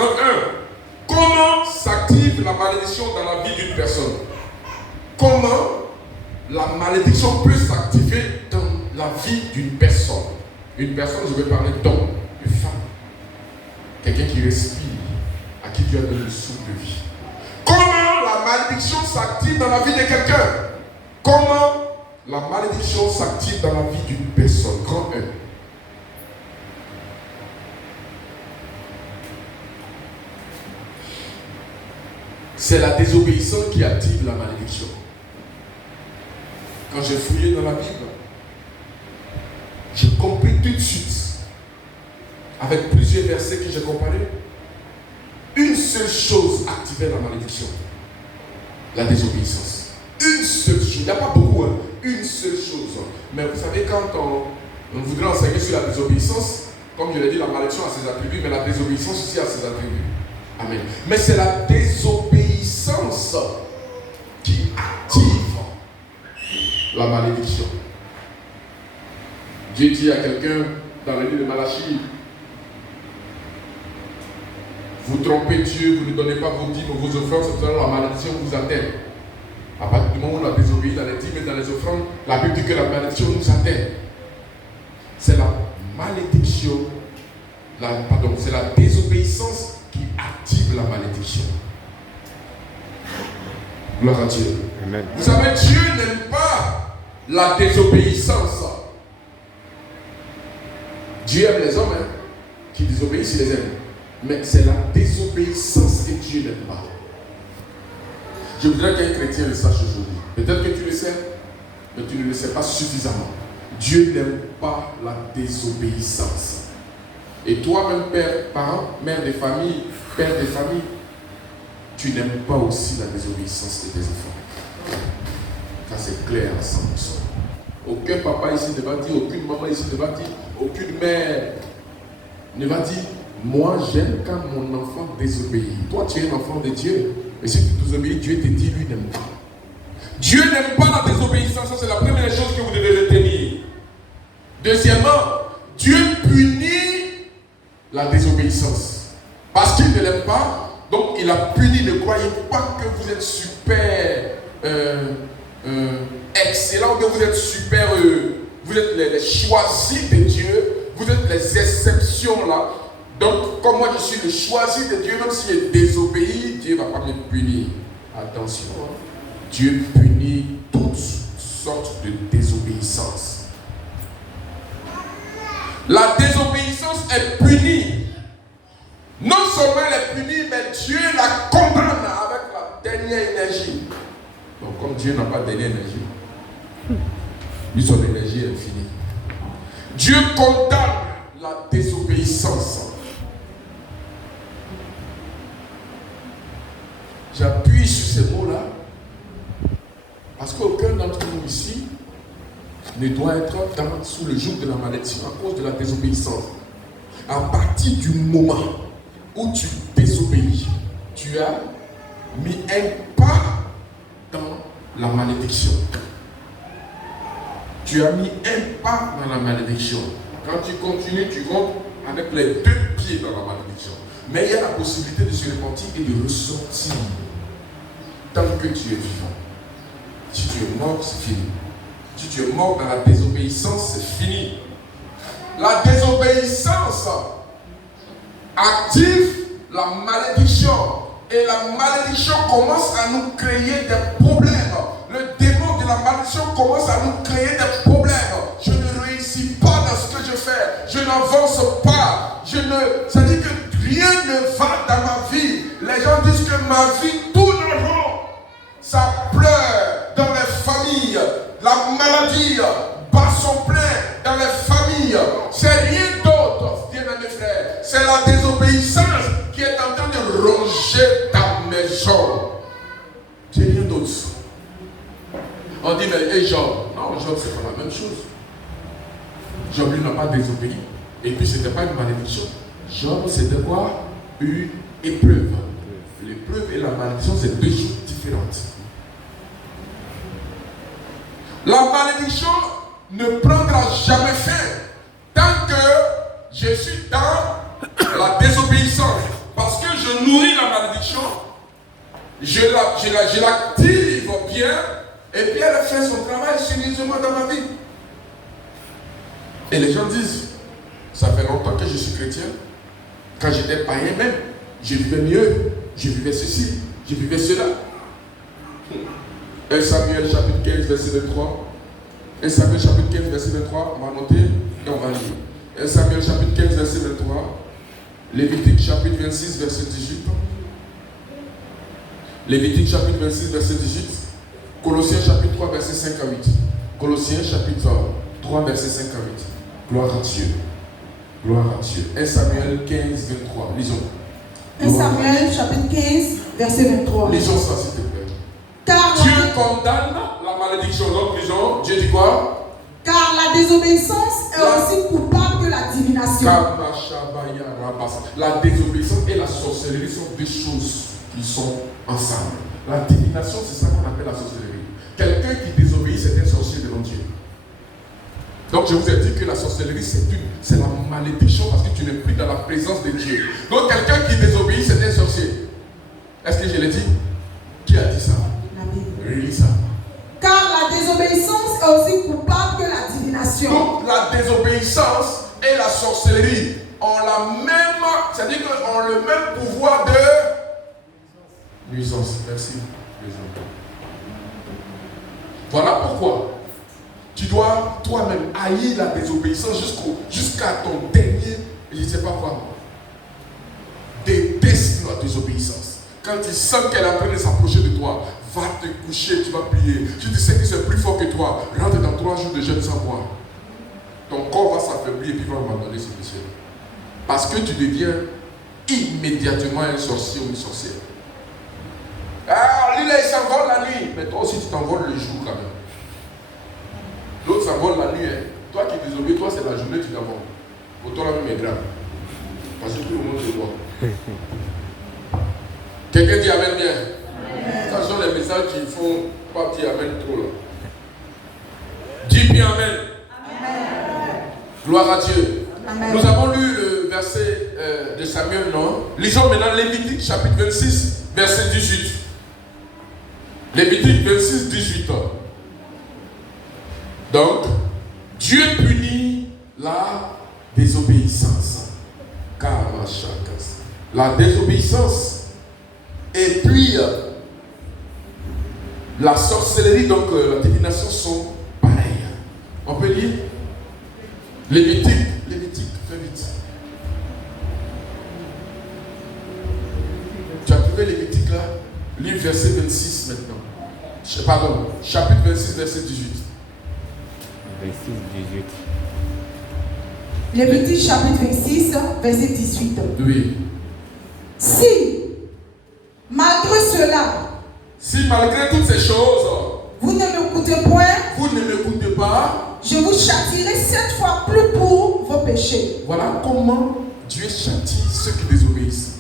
Comment s'active la malédiction dans la vie d'une personne? Comment la malédiction peut s'activer dans la vie d'une personne? Une personne, je vais parler d'homme, de femme. Quelqu'un qui respire, à qui Dieu a donné le souffle de vie. Comment la malédiction s'active dans la vie de quelqu'un? Comment la malédiction s'active dans la vie d'une personne? Grand 1. C'est la désobéissance qui active la malédiction. Quand j'ai fouillé dans la Bible, j'ai compris tout de suite, avec plusieurs versets que j'ai comparés, une seule chose activait la malédiction. La désobéissance. Une seule chose. Il n'y a pas beaucoup, hein. Une seule chose. Mais vous savez, quand on voudrait enseigner sur la désobéissance, comme je l'ai dit, la malédiction a ses attributs, mais la désobéissance aussi a ses attributs. Amen. Mais c'est la désobéissance qui active la malédiction. Dieu dit à quelqu'un dans le livre de Malachie, vous trompez Dieu, vous ne donnez pas vos dîmes, vos offrandes, c'est la malédiction vous atteint. À partir du moment où on a désobéi dans les dîmes et dans les offrandes, la Bible dit que la malédiction nous atteint. C'est la malédiction, c'est la désobéissance qui active la malédiction. Gloire à Dieu. Amen. Vous savez, Dieu n'aime pas la désobéissance. Dieu aime les hommes qui désobéissent, il les aime. Mais c'est la désobéissance que Dieu n'aime pas. Je voudrais qu'un chrétien le sache aujourd'hui. Peut-être que tu le sais, mais tu ne le sais pas suffisamment. Dieu n'aime pas la désobéissance. Et toi-même, père, parent, mère de famille, père de famille, tu n'aimes pas aussi la désobéissance de tes enfants. Ça c'est clair à 100%. Aucun papa ici ne va dire, aucune maman ici ne va dire, aucune mère ne va dire, moi j'aime quand mon enfant désobéit. Toi tu es un enfant de Dieu. Et si tu désobéis, Dieu te dit, lui n'aime pas. Dieu n'aime pas la désobéissance, ça c'est la première chose que vous devez retenir. Deuxièmement, Dieu punit la désobéissance. Parce qu'il ne l'aime pas, donc il a puni. Ne croyez pas que vous êtes super excellent, que vous êtes super, vous êtes les choisis de Dieu, vous êtes les exceptions là. Donc, comme moi je suis le choisi de Dieu, même si je désobéis, Dieu ne va pas me punir. Attention, Dieu punit toutes sortes de désobéissance. La désobéissance est punie. Non seulement elle est punie, mais Dieu la condamne avec la dernière énergie. Donc, comme Dieu n'a pas de dernière énergie, lui son énergie est infinie. Dieu condamne la désobéissance. J'appuie sur ces mots-là parce qu'aucun d'entre nous ici ne doit être sous le joug de la malédiction à cause de la désobéissance. À partir du moment où tu désobéis, tu as mis un pas dans la malédiction. Tu as mis un pas dans la malédiction. Quand tu continues, tu rentres avec les deux pieds dans la malédiction. Mais il y a la possibilité de se repentir et de ressortir tant que tu es vivant. Si tu es mort, c'est fini. Si tu es mort dans la désobéissance, c'est fini. La désobéissance active la malédiction. Et la malédiction commence à nous créer des problèmes. Le démon de la malédiction commence à nous créer des problèmes. Je ne réussis pas dans ce que je fais. Je n'avance pas. C'est-à-dire que rien ne va dans ma vie. Les gens disent que ma vie tourne en rond. Ça pleure dans les familles. La maladie bat son plein dans les familles. C'est rien d'autre, bien mes frères. C'est la désobéissance qui est en train de ronger ta maison. C'est rien d'autre. On dit, mais hey, Job. Non, Job, c'est pas la même chose. Job, lui, n'a pas désobéi. Et puis, ce n'était pas une malédiction. Job, c'était quoi? Une épreuve. L'épreuve et la malédiction, c'est deux choses différentes. La malédiction ne prendra jamais fin tant que je suis dans la désobéissance. Parce que je nourris la malédiction, je l'active bien, et puis elle fait son travail sérieusement dans ma vie. Et les gens disent, ça fait longtemps que je suis chrétien. Quand j'étais païen même, je vivais mieux, je vivais ceci, je vivais cela. 1 Samuel chapitre 15 verset 23. 1 Samuel chapitre 15 verset 23, on va noter et on va lire. 1 Samuel chapitre 15 verset 23. Lévitique chapitre 26 verset 18. Lévitique chapitre 26 verset 18. Colossiens chapitre 3 verset 5 à 8. Colossiens chapitre 3 verset 5 à 8. Gloire à Dieu. Gloire à Dieu. 1 Samuel 15 23. Lisons. 1 Samuel chapitre 15 verset 23. Lisons ça s'il te plaît. Car Dieu condamne la malédiction. Donc lisons. Dieu dit quoi? Car la désobéissance est aussi coupable que la divination. La désobéissance et la sorcellerie sont deux choses qui sont ensemble. La divination, c'est ça qu'on appelle la sorcellerie. Quelqu'un qui désobéit, c'est un sorcier devant Dieu. Donc je vous ai dit que la sorcellerie, c'est la malédiction parce que tu n'es plus dans la présence de Dieu. Donc quelqu'un qui désobéit, c'est un sorcier. Est-ce que je l'ai dit? Qui a dit ça? Relis ça. Car la désobéissance est aussi coupable que la divination. Donc la désobéissance et la sorcellerie ont la même, c'est-à-dire qu'ils ont le même pouvoir de nuisance. Merci. Voilà pourquoi tu dois toi-même haïr la désobéissance jusqu'à ton dernier, je ne sais pas quoi. Déteste la désobéissance. Quand tu sens qu'elle est en train de s'approcher de toi, va te coucher, tu vas prier. Si tu sais que c'est plus fort que toi, rentre dans 3 jours de jeûne sans boire. Ton corps va s'affaiblir et puis va abandonner ce péché. Parce que tu deviens immédiatement un sorcier ou une sorcière. Ah, lui là, il s'envole la nuit. Mais toi aussi, tu t'envoles le jour quand même. L'autre s'envole la nuit. Hein. Toi qui désobéis, toi, c'est la journée que tu t'envoles. Pour toi, la même est grave. Parce que tout le monde te voit. Quelqu'un dit Amen bien. Ce sont les messages qui font pas petit Amen trop là. Dis bien Amen. Amen. Gloire à Dieu. Amen. Nous avons lu le verset de Samuel, non? Lisons maintenant Lévitique chapitre 26, verset 18. Lévitique 26, 18. Donc, Dieu punit la désobéissance. La désobéissance. Et puis, la sorcellerie, donc la divination sont pareilles. On peut lire Lévitique, fais vite. Tu as trouvé Lévitique là? Lis verset 26 maintenant. Pardon, chapitre 26, verset 18. 26, 18. Lévitique chapitre 26, verset 18. Oui. Si, malgré cela, si malgré toutes ces choses, vous ne m'écoutez point, vous ne m'écoutez pas, je vous châtierai 7 fois plus pour vos péchés. Voilà comment Dieu châtie ceux qui désobéissent.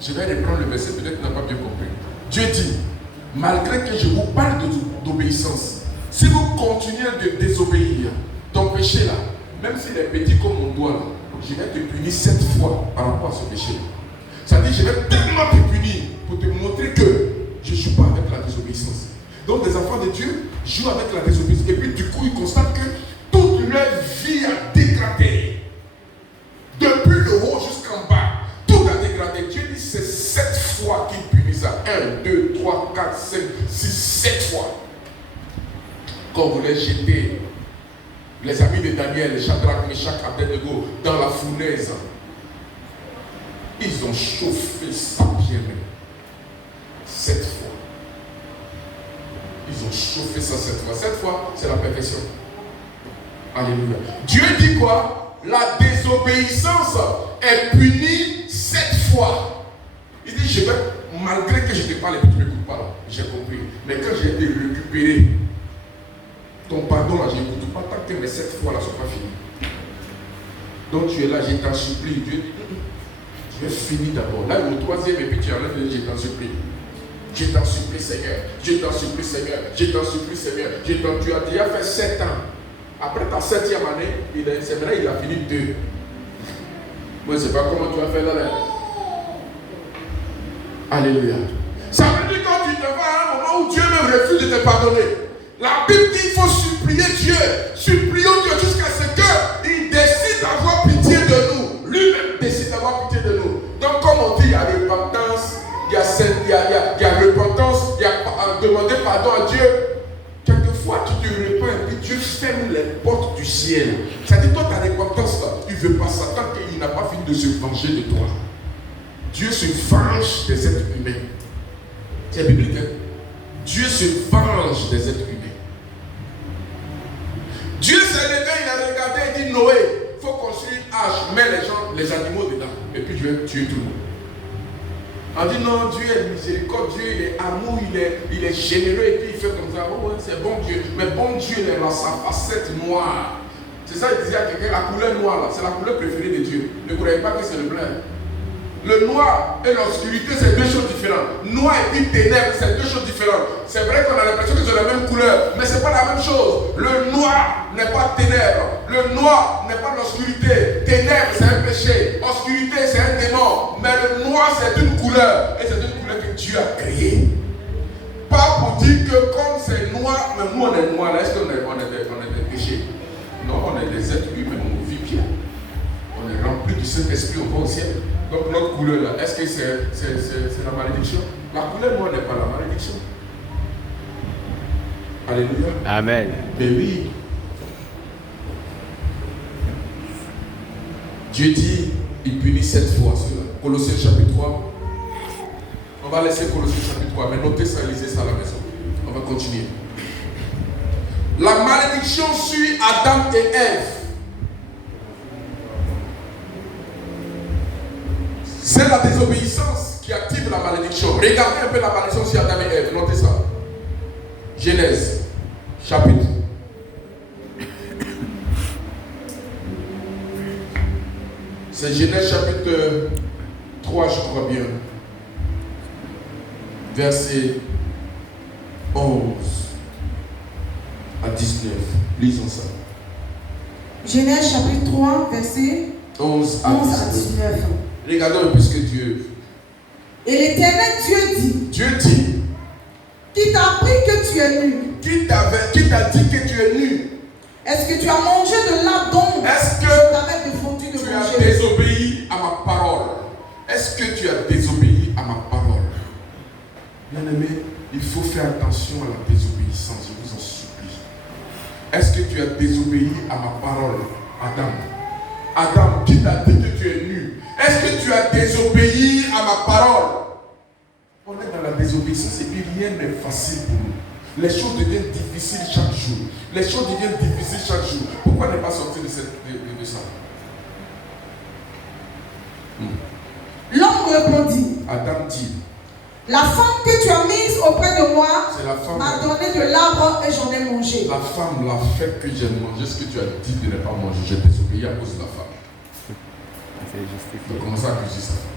Je vais reprendre le verset, peut-être que tu n'as pas bien compris. Dieu dit, malgré que je vous parle d'obéissance, si vous continuez de désobéir, ton péché là, même s'il est petit comme mon doigt là, je vais te punir 7 fois par rapport à ce péché là. Ça dit, je vais tellement te punir pour te montrer que je ne joue pas avec la désobéissance. Donc les enfants de Dieu jouent avec la désobéissance. Et puis du coup, coup, ils constatent que toute leur vie a dégradé. Depuis le haut jusqu'en bas, tout a dégradé. Dieu dit c'est 7 fois qu'il punit ça. 1, 2, 3, 4, 5, 6, 7 fois. Quand vous les jetez, les amis de Daniel, Shadrach, Meshach, Abednego, dans la fournaise, ils ont chauffé ça bien. 7 fois. Ils ont chauffé ça 7 fois. 7 fois, c'est la perfection. Alléluia. Dieu dit quoi? La désobéissance est punie 7 fois. Il dit, je vais, malgré que je te parle et que tu ne m'écoutes pas là, j'ai compris. Mais quand j'ai été récupéré, ton pardon là, je n'écoute pas tant que mes 7 fois là ne sont pas finies. Donc tu es là, je t'en supplie. Dieu dit, tu es fini d'abord. Là, le 3e, et puis tu enlèves, je t'en supplie. Je t'en supplie, Seigneur. Je t'en supplie, Seigneur. Je t'en supplie, Seigneur. Tu as déjà fait 7 ans. Après ta 7e année, c'est vrai, il a fini 2. Moi, je ne sais pas comment tu as fait là. Alléluia. Ça veut dire quand tu te vas à un moment où Dieu même refuse de te pardonner. La Bible dit qu'il faut supplier Dieu. Supplions Dieu jusqu'à ce qu'il décide d'avoir pitié de nous. Lui-même décide d'avoir pitié de nous. Donc, comme on dit, il y a repentance, il y a repentance, il y a demander pardon à Dieu. Quelquefois, tu te repens et puis Dieu ferme les portes du ciel. C'est-à-dire, toi, ta repentance, là, il ne veut pas ça tant qu'il n'a pas fini de se venger de toi. Dieu se venge des êtres humains. C'est biblique, hein? Dieu se venge des êtres humains. Dieu s'est levé, il a regardé et dit Noé, il faut construire une arche, mets les animaux dedans, et puis Dieu va tuer tout le monde. On dit non, Dieu est miséricorde, Dieu il est amour, il est généreux, et puis il fait comme ça. Oh, c'est bon Dieu. Mais bon Dieu, il est dans sa facette noire. C'est ça, il disait à quelqu'un, la couleur noire, là, c'est la couleur préférée de Dieu. Ne croyez pas que c'est le blanc. Le noir et l'obscurité, c'est 2 choses différentes. Noir et puis ténèbres, c'est 2 choses différentes. C'est vrai qu'on a l'impression que c'est la même couleur, mais ce n'est pas la même chose. Le noir n'est pas ténèbres. Le noir n'est pas l'obscurité. Ténèbres, c'est un péché. Obscurité, c'est un démon. Mais le noir, c'est une couleur. Et c'est une couleur que Dieu a créée. Pas pour dire que comme c'est noir, mais nous on est noir, est-ce qu'on est des péchés? Non, on est des êtres humains, on vit bien. On est rempli du Saint-Esprit, on va au ciel. Donc notre couleur là, est-ce que c'est la malédiction? La couleur noire n'est pas la malédiction. Alléluia. Amen. Mais oui. Dieu dit, il punit 7 fois cela. Colossiens chapitre 3. On va laisser Colossiens chapitre 3, mais notez ça, lisez ça à la maison. On va continuer. La malédiction suit Adam et Ève. C'est la désobéissance qui active la malédiction. Regardez un peu la malédiction sur Adam et Ève. Notez ça. Genèse, chapitre. C'est Genèse chapitre 3, je crois bien. Verset 11 à 19. Lisons ça. Genèse chapitre 3, verset 11 à 19. Regardons un peu ce que Dieu. Et l'Éternel Dieu dit. Qui t'a appris que tu es nu? Qui t'a dit que tu es nu? Est-ce que tu as mangé de l'arbre dont est-ce que je t'avais défendu de tu manger? as désobéi à ma parole? Est-ce que tu as désobéi à ma parole? Bien-aimé, il faut faire attention à la désobéissance, je vous en supplie. Est-ce que tu as désobéi à ma parole, Adam? Adam, qui t'a dit que tu es nu? Est-ce que tu as désobéi à ma parole? On est dans la désobéissance et puis rien n'est facile pour nous. Les choses deviennent difficiles chaque jour. Les choses deviennent difficiles chaque jour. Pourquoi ne pas sortir de ça? L'homme répondit. Adam dit. La femme que tu as mise auprès de moi m'a donné de l'arbre et j'en ai mangé. La femme l'a fait que j'ai mangé ce que tu as dit de ne pas manger. J'ai désobéi à cause de la femme. Donc comment ça accuser sa femme?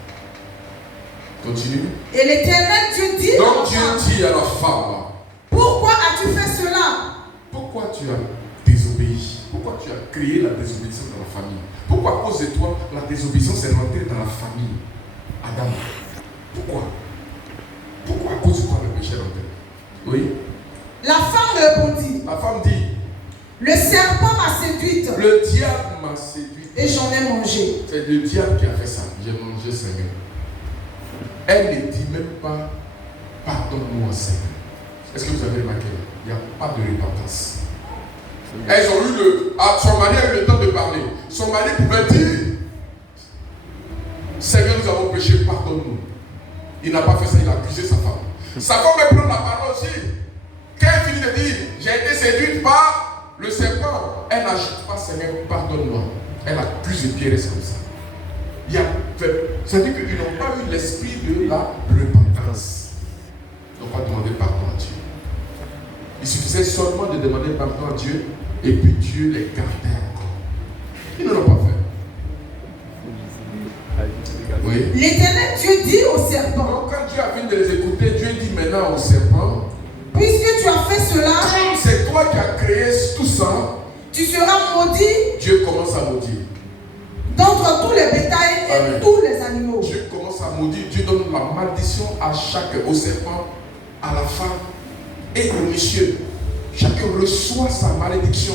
Continue. Et l'Éternel Dieu dit. Donc Dieu dit à la femme. Pourquoi as-tu fait cela? Pourquoi tu as désobéi? Pourquoi tu as créé la désobéissance dans la famille? Pourquoi à cause de toi la désobéissance est rentrée dans la famille? Adam. Pourquoi? Pourquoi à cause de toi le péché est rentré? Oui. La femme répondit. La femme dit. Le serpent m'a séduite Le diable m'a séduit. et j'en ai mangé. C'est le diable qui a fait ça. J'ai mangé, Seigneur. Elle ne dit même pas pardonne-moi, Seigneur. Est-ce que vous avez remarqué? Il n'y a pas de repentance. Elles ont eu son mari a eu le temps de parler. Son mari pouvait dire Seigneur, nous avons péché, pardonne-nous. Il n'a pas fait ça, il a accusé sa femme. Sa femme va prendre la parole aussi. Quand elle finit de dire j'ai été séduite par le serpent, elle n'ajoute pas Seigneur, pardonne-moi. Elle accuse et puis elle reste comme ça. C'est-à-dire qu'ils n'ont pas eu l'esprit de la repentance. Ils n'ont pas demandé pardon à Dieu. Il suffisait seulement de demander pardon à Dieu et puis Dieu les gardait encore. Ils ne l'ont pas fait. Oui. L'Éternel Dieu dit au serpent, Donc, quand Dieu a fini de les écouter, Dieu dit maintenant au serpent, puisque tu as fait cela, comme c'est toi qui as créé tout ça, tu seras maudit Dieu commence à maudire. d'entre tous les bétails et Amen. tous les animaux. Dieu commence à maudire. Dieu donne la malédiction au serpent, à la femme et au monsieur. Chacun reçoit sa malédiction.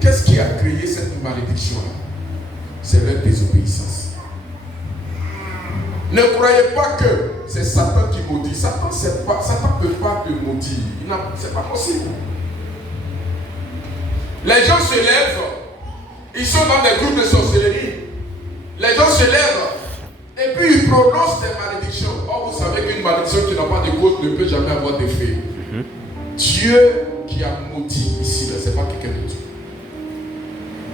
Qu'est-ce qui a créé cette malédiction-là? C'est leur désobéissance. Ne croyez pas que c'est Satan qui maudit. Satan ne peut pas te maudire. C'est pas possible. Les gens se lèvent. Ils sont dans des groupes de sorcellerie. Les gens se lèvent. Et puis ils prononcent des malédictions. Or, vous savez qu'une malédiction qui n'a pas de cause ne peut jamais avoir d'effet. Dieu qui a maudit ici, ce n'est pas quelqu'un de Dieu.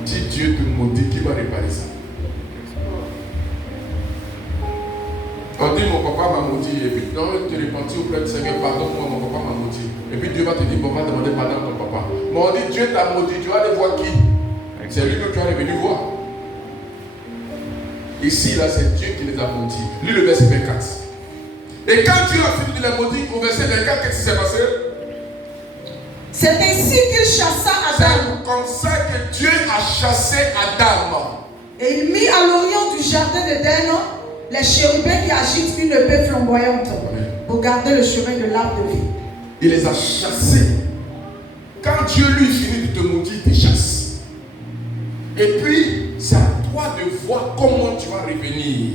Si Dieu te maudit, qui va réparer ça? On dit mon papa m'a maudit, et puis non, tu es repenti auprès du Seigneur, pardonne-moi, mon papa m'a maudit. Et puis Dieu va te dire, bon, va demander pardon à ton papa. Mais on dit, Dieu t'a maudit, tu vas aller voir qui? C'est lui que tu es venu voir. Ici, là, c'est Dieu qui les a maudits. Lis le verset 24. Et quand Dieu a fini de les maudire, au verset 24, qu'est-ce qui s'est passé? C'est ainsi qu'il chassa Adam. C'est comme ça que Dieu a chassé Adam. Et il mit à l'orient du jardin d'Éden les chérubins qui agitent une épée flamboyante pour garder le chemin de l'arbre de vie. Il les a chassés. Quand Dieu lui finit de te maudire, il te chasse. Et puis, c'est à toi de voir comment tu vas revenir.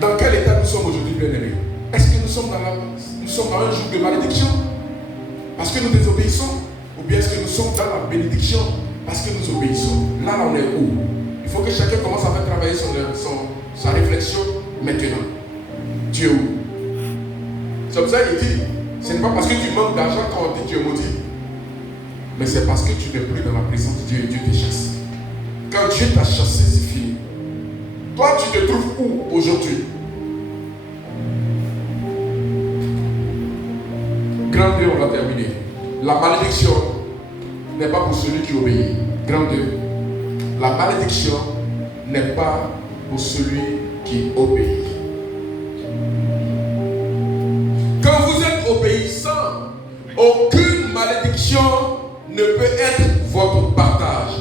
Dans quel état nous sommes aujourd'hui, bien-aimés? Est-ce que nous sommes dans un jour de malédiction parce que nous désobéissons? Ou bien est-ce que nous sommes dans la bénédiction parce que nous obéissons? Là, on est où? Il faut que chacun commence à faire travailler sa réflexion maintenant. Tu es où? C'est pour ça qu'il dit, ce n'est pas parce que tu manques d'argent quand on dit tu es maudit. Mais c'est parce que tu n'es plus dans la présence de Dieu et Dieu te chasse. Quand Dieu t'a chassé, c'est fini. Toi, tu te trouves où aujourd'hui? Grand 2, on va terminer. La malédiction n'est pas pour celui qui obéit. Grand 2. La malédiction n'est pas pour celui qui obéit. Quand vous êtes obéissant, aucune malédiction ne peut être votre partage.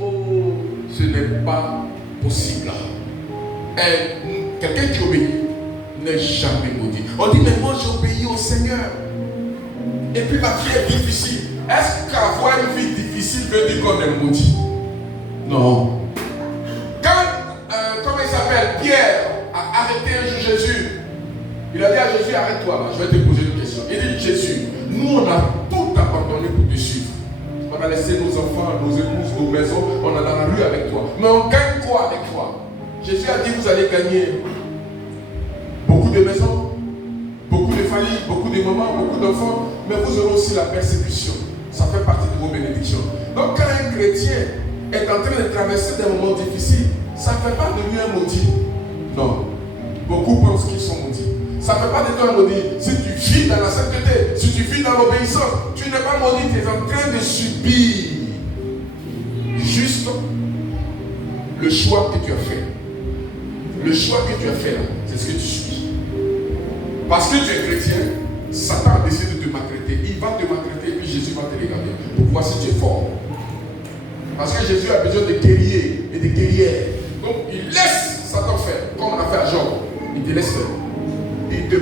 Oh, ce n'est pas possible. Et quelqu'un qui obéit n'est jamais maudit. On dit, mais moi j'obéis au Seigneur. Et puis ma vie est difficile. Est-ce qu'avoir une vie difficile veut dire qu'on est maudit? Non. Quand, comment il s'appelle, Pierre a arrêté un jour Jésus, il a dit à Jésus, arrête-toi, je vais te poser une question. Il dit, Jésus, nous on a tout abandonné pour te suivre. On a laissé nos enfants, nos épouses, nos maisons, on est dans la rue avec toi. Mais on gagne quoi avec toi? Jésus a dit, vous allez gagner beaucoup de maisons, beaucoup de familles, beaucoup de mamans, beaucoup d'enfants, mais vous aurez aussi la persécution. Ça fait partie de vos bénédictions. Donc quand un chrétien est en train de traverser des moments difficiles, ça ne fait pas de lui un maudit. Non. Beaucoup pensent qu'ils sont maudits. Ça ne fait pas de toi un maudit. Si tu vis dans la sainteté, si tu vis dans l'obéissance, tu n'es pas maudit, tu es en train de subir juste le choix que tu as fait. Le choix que tu as fait là, c'est ce que tu suis. Parce que tu es chrétien, Satan a décidé de te maltraiter. Il va te maltraiter et puis Jésus va te regarder pour voir si tu es fort. Parce que Jésus a besoin de guerriers et de guerrières. Donc il laisse Satan faire, comme on a fait à Job. Il te laisse faire. Il te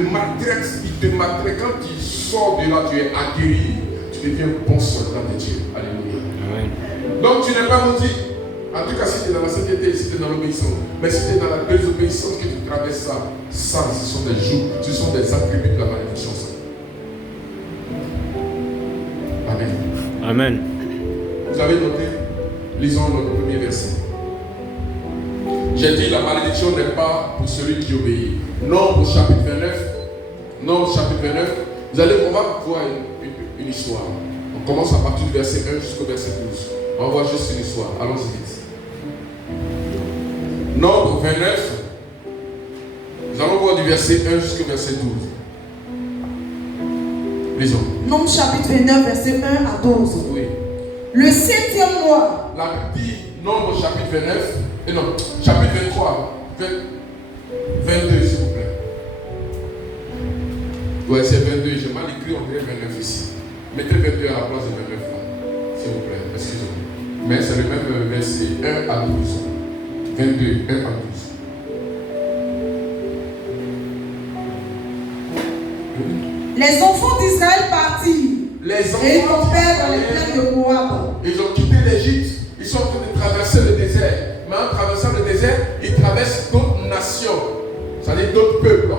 maltraite quand tu sors de là, tu es aguerri. Tu tu deviens bon soldat de Dieu. Alléluia. Amen. Donc tu n'es pas maudit. En tout cas, si tu es dans la sainteté, si tu es dans l'obéissance. Mais si tu es dans la désobéissance que tu traverses ça, ce sont des jours, ce sont des attributs de la malédiction. Ça. Amen. Amen. Vous avez noté? Lisons le premier verset. J'ai dit la malédiction n'est pas pour celui qui obéit. Nombre chapitre 29. Nombre chapitre 29. On va voir une histoire. On commence à partir du verset 1 jusqu'au verset 12. On va voir juste une histoire. Allons-y vite. Nombre 29. Nous allons voir du verset 1 jusqu'au verset 12. Lisons. Nombre chapitre 29, verset 1 à 12. Oui. Le 7e mois. La Bible dit Nombre chapitre 29. Et non, chapitre 23. 22, s'il vous plaît. Ouais, c'est 22. J'ai mal écrit, on dirait 29 ici. Mettez 22 à la place de 29 là. S'il vous plaît, excusez-moi. Mais c'est le même verset 1 à 12. 22, 1 à 12. Les enfants d'Israël partirent. Et ils tombèrent dans les plaines de Moab. Ils ont quitté l'Égypte. Ils sont en train de traverser le désert. Mais en traversant le désert, ils traversent d'autres nations. C'est-à-dire d'autres peuples.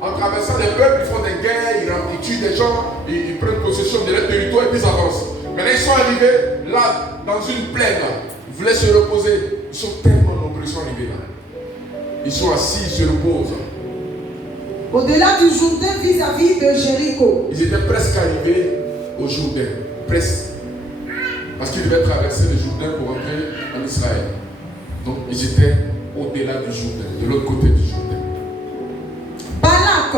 En traversant les peuples, ils font des guerres, ils tuent des gens, ils prennent possession de leur territoire et puis ils avancent. Maintenant, ils sont arrivés là, dans une plaine. Ils voulaient se reposer. Ils sont tellement nombreux, ils sont arrivés là. Ils sont assis, ils se reposent. Au-delà du Jourdain vis-à-vis de Jéricho. Ils étaient presque arrivés au Jourdain. Presque. Parce qu'ils devaient traverser le Jourdain pour entrer en Israël. Donc, ils étaient au-delà du Jourdain, de l'autre côté du Jourdain. Balak.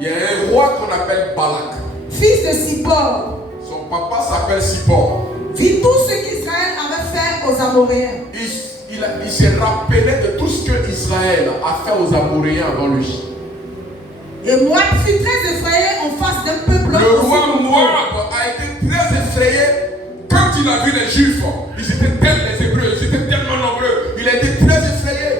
Il y a un roi qu'on appelle Balak. Fils de Zippor. Son papa s'appelle Zippor. Vit tout ce qu'Israël avait fait aux Amoréens. Il s'est rappelé de tout ce que Israël a fait aux Amoréens avant lui. Et Moab fut très effrayé en face d'un peuple. Le roi Moab a été très effrayé quand il a vu les Juifs. Ils étaient tels, les Hébreux, ils étaient tellement nombreux. Il a été très effrayé.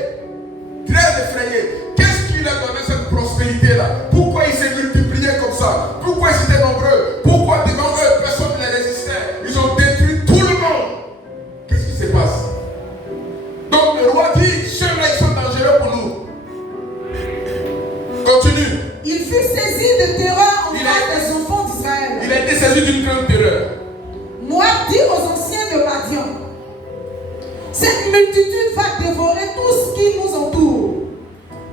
Très effrayé. Qu'est-ce qui lui a donné cette prospérité-là? Pourquoi il s'est multiplié comme ça? Pourquoi ils étaient nombreux? Pourquoi devant eux, personne ne les résistait? Ils ont détruit tout le monde. Qu'est-ce qui se passe? Donc le roi dit, ceux-là, ils sont dangereux pour nous. Continue. Il fut saisi de terreur en face des enfants d'Israël. Il a été saisi d'une grande terreur. Moab dit aux anciens de Madian, cette multitude va dévorer tout ce qui nous entoure.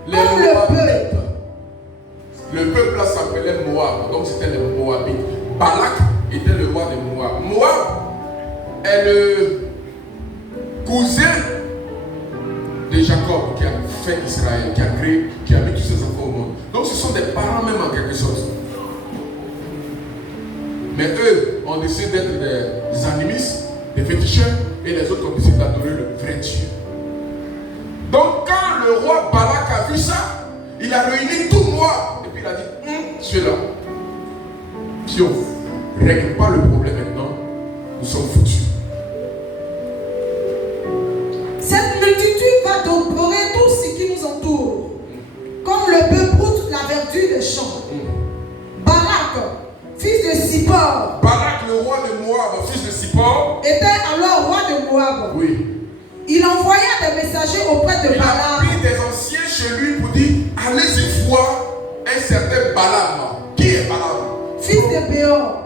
Comme le peuple. Le peuple là s'appelait Moab, donc c'était les Moabites. Balak était le roi de Moab. Moab est le cousin de Jacob qui a fait Israël, qui a créé, qui a mis tous ses enfants au monde. Donc ce sont des parents même en quelque sorte. Mais eux ont décidé d'être des animistes, des féticheurs, et les autres ont décidé d'adorer le vrai Dieu. Donc quand le roi Balak a vu ça, il a réuni tout Moab. Et puis il a dit, ceux-là, si on ne règle pas le problème maintenant, nous sommes foutus. Cette multitude va dévorer tout ce qui nous entoure. Comme le bœuf broute la verdure des champs. Balak, fils de Zippor. Balak, le roi de Moab, fils de Zippor, était alors roi de Moab. Oui. Il envoya des messagers auprès de Il a Balaam. pris des anciens chez lui pour dire, allez-y voir un certain Balaam. Qui est Balaam? Fils de Béor.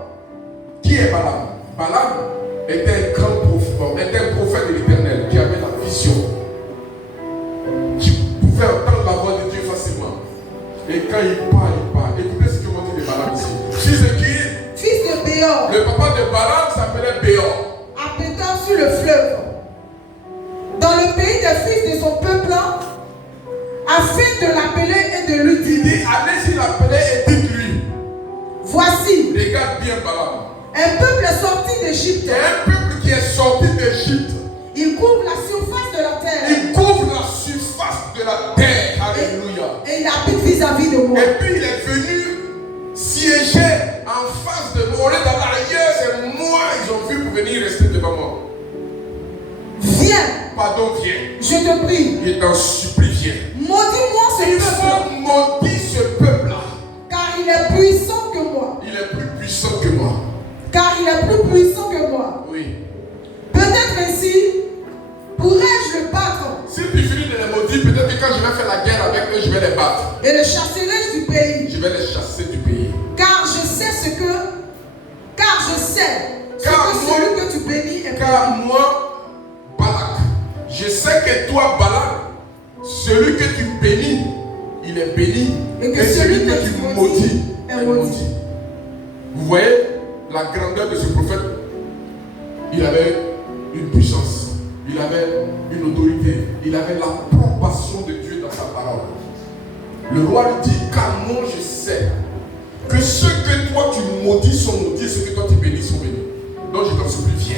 Qui est Balaam? Balaam était un grand prophète, était un prophète de l'Éternel qui avait la vision, qui pouvait entendre la voix de Dieu facilement. Et quand il parle. Écoutez ce que m'ont dit de Balaam ici. Fils de qui? Fils de Béor. Le papa de Balaam s'appelait Béor. Habitant sur le fleuve. Dans le pays des fils de son peuple, afin de l'appeler et de lui Il dire, dit, allez-y l'appeler et dites-lui. voici, Regarde bien Balaam. un peuple sorti d'Égypte. Il y a un peuple qui est sorti d'Égypte. Il couvre la surface de la terre. Il couvre la surface de la terre. Alléluia. Et il habite vis-à-vis de moi. Et puis il est venu siéger en face de moi. Au lieu d'aller ailleurs, c'est moi ils ont vu pour venir rester devant moi. Viens. Pardon, viens. Je te prie. Il t'en supplie, viens. Maudis-moi ce Il peuple. faut maudire ce peuple-là. Car il est puissant que moi. Il est plus puissant que moi. Car il est plus puissant que moi. Oui. Peut-être ainsi, pourrais-je le battre Si tu finis de les maudire, peut-être que quand je vais faire la guerre avec eux, je vais les battre. et le chasserai du pays. Je vais les chasser du pays. Car je sais que celui que tu bénis est Car béni. moi, Balak, je sais que toi, Balak, celui que tu bénis, il est béni. Et que celui que tu maudis est maudit. Vous voyez la grandeur de ce prophète. Il avait une puissance, il avait une autorité, il avait l'approbation de Dieu dans sa parole. Le roi lui dit, car moi je sais que ceux que toi tu maudis sont maudits, et ceux que toi tu bénis sont bénis. Donc je t'en supplie,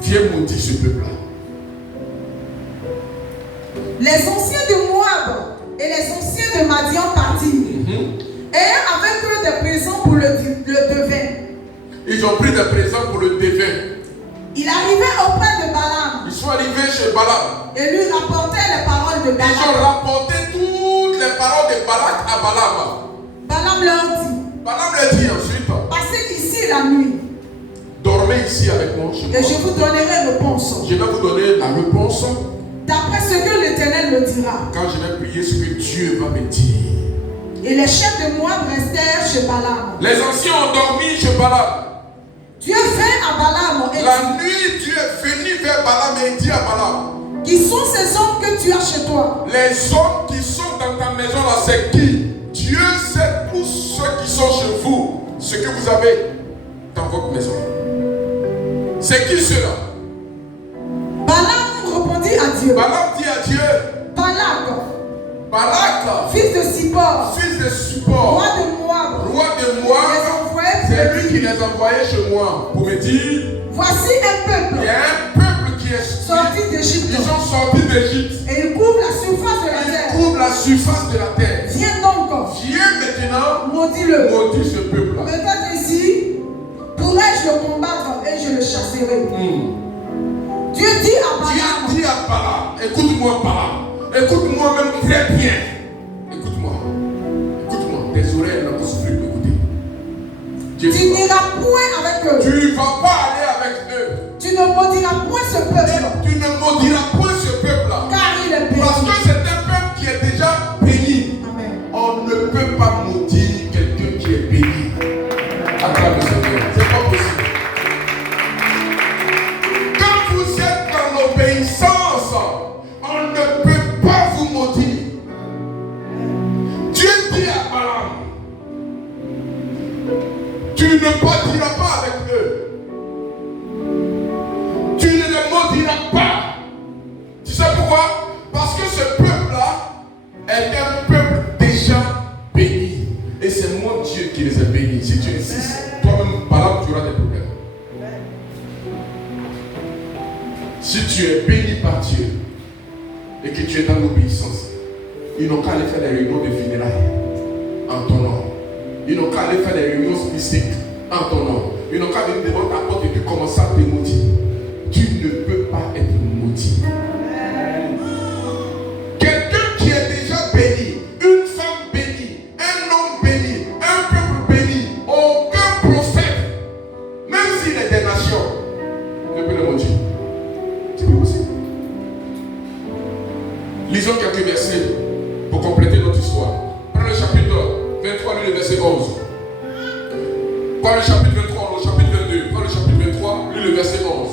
viens maudire ce peuple-là. Les anciens de Moab et les anciens de Madian partirent, ayant avec eux des présents pour le devin. Ils ont pris des présents pour le devin. Il arrivait auprès de Balaam Ils sont arrivés chez Balaam. et lui rapportait les paroles de Ils ont Balaam. rapporté toutes les paroles de Balak à Balaam. Balaam leur dit, Balaam leur dit ensuite, passez ici la nuit dormez ici avec moi chez moi. et je vous donnerai réponse. Je vais vous donner la réponse D'après ce que l'Éternel me dira. quand je vais prier ce que Dieu va me dire. Et les chefs de Moab restèrent chez Balaam. Les anciens ont dormi chez Balaam. Dieu vint à Balaam et La nuit, Dieu est venu vers Balaam et dit à Balaam, dit, qui sont ces hommes que tu as chez toi? les hommes qui sont dans ta maison là, c'est qui? Dieu sait tous ceux qui sont chez vous, ce que vous avez dans votre maison. C'est qui ceux-là? Balaam répondit à Dieu. Balaam dit à Dieu, Balak, fils de Zippor, fils de Support, roi de Moab, roi de Moab, les envoyés c'est lui qui les envoyait chez moi pour me dire, voici un peuple il y a un peuple qui est sorti d'Égypte Ils sont sortis d'Égypte. et il couvre la surface de la Ils terre. couvrent la surface de la terre. Viens donc, Viens maintenant maudis-le. maudire ce peuple-là. Peut-être ici, pourrais-je le combattre et je le chasserai. Dieu dit à Balaam, Dieu dit à Balaam, écoute-moi Balaam, écoute-moi même très bien. Écoute-moi, écoute-moi, tes oreilles n'ont pas soufflé pour écouter. Dieu tu dit, n'iras point avec eux. tu ne vas pas aller avec eux. Tu ne maudiras point ce peuple, Tu ne maudiras point ce peuple-là. car il est béni. Parce que c'est un peuple qui est déjà béni. Amen. On ne peut pas maudire quelqu'un qui est béni. Acclame le Seigneur. C'est pas possible. Quand vous êtes dans l'obéissance, on ne peut pas vous maudire. Dieu dit à Balaam, tu ne bâtiras pas avec eux. Tu ne les maudiras pas. Tu sais pourquoi? Parce que ce peuple-là est un peuple déjà béni. Et c'est moi Dieu qui les a bénis. Si tu insistes, toi-même, Balaam, tu auras des problèmes. Si tu es béni par Dieu et que tu es dans l'obéissance, ils n'ont qu'à aller faire des réunions de funérailles en ton nom. Ils n'ont qu'à aller faire des réunions mystiques en ton nom. Ils n'ont qu'à venir devant ta porte et puis commencer à te maudire. Tu ne peux pas être maudit. Quelqu'un qui est déjà béni, une femme bénie, un homme béni, un peuple béni, aucun prophète, même s'il est des nations, ne peut le maudire. C'est pas possible. Lisons quelques versets pour compléter notre histoire. Prenons le chapitre 23, le verset 11. Pas le chapitre 23, le chapitre 22. Pas le chapitre 23, le verset 11.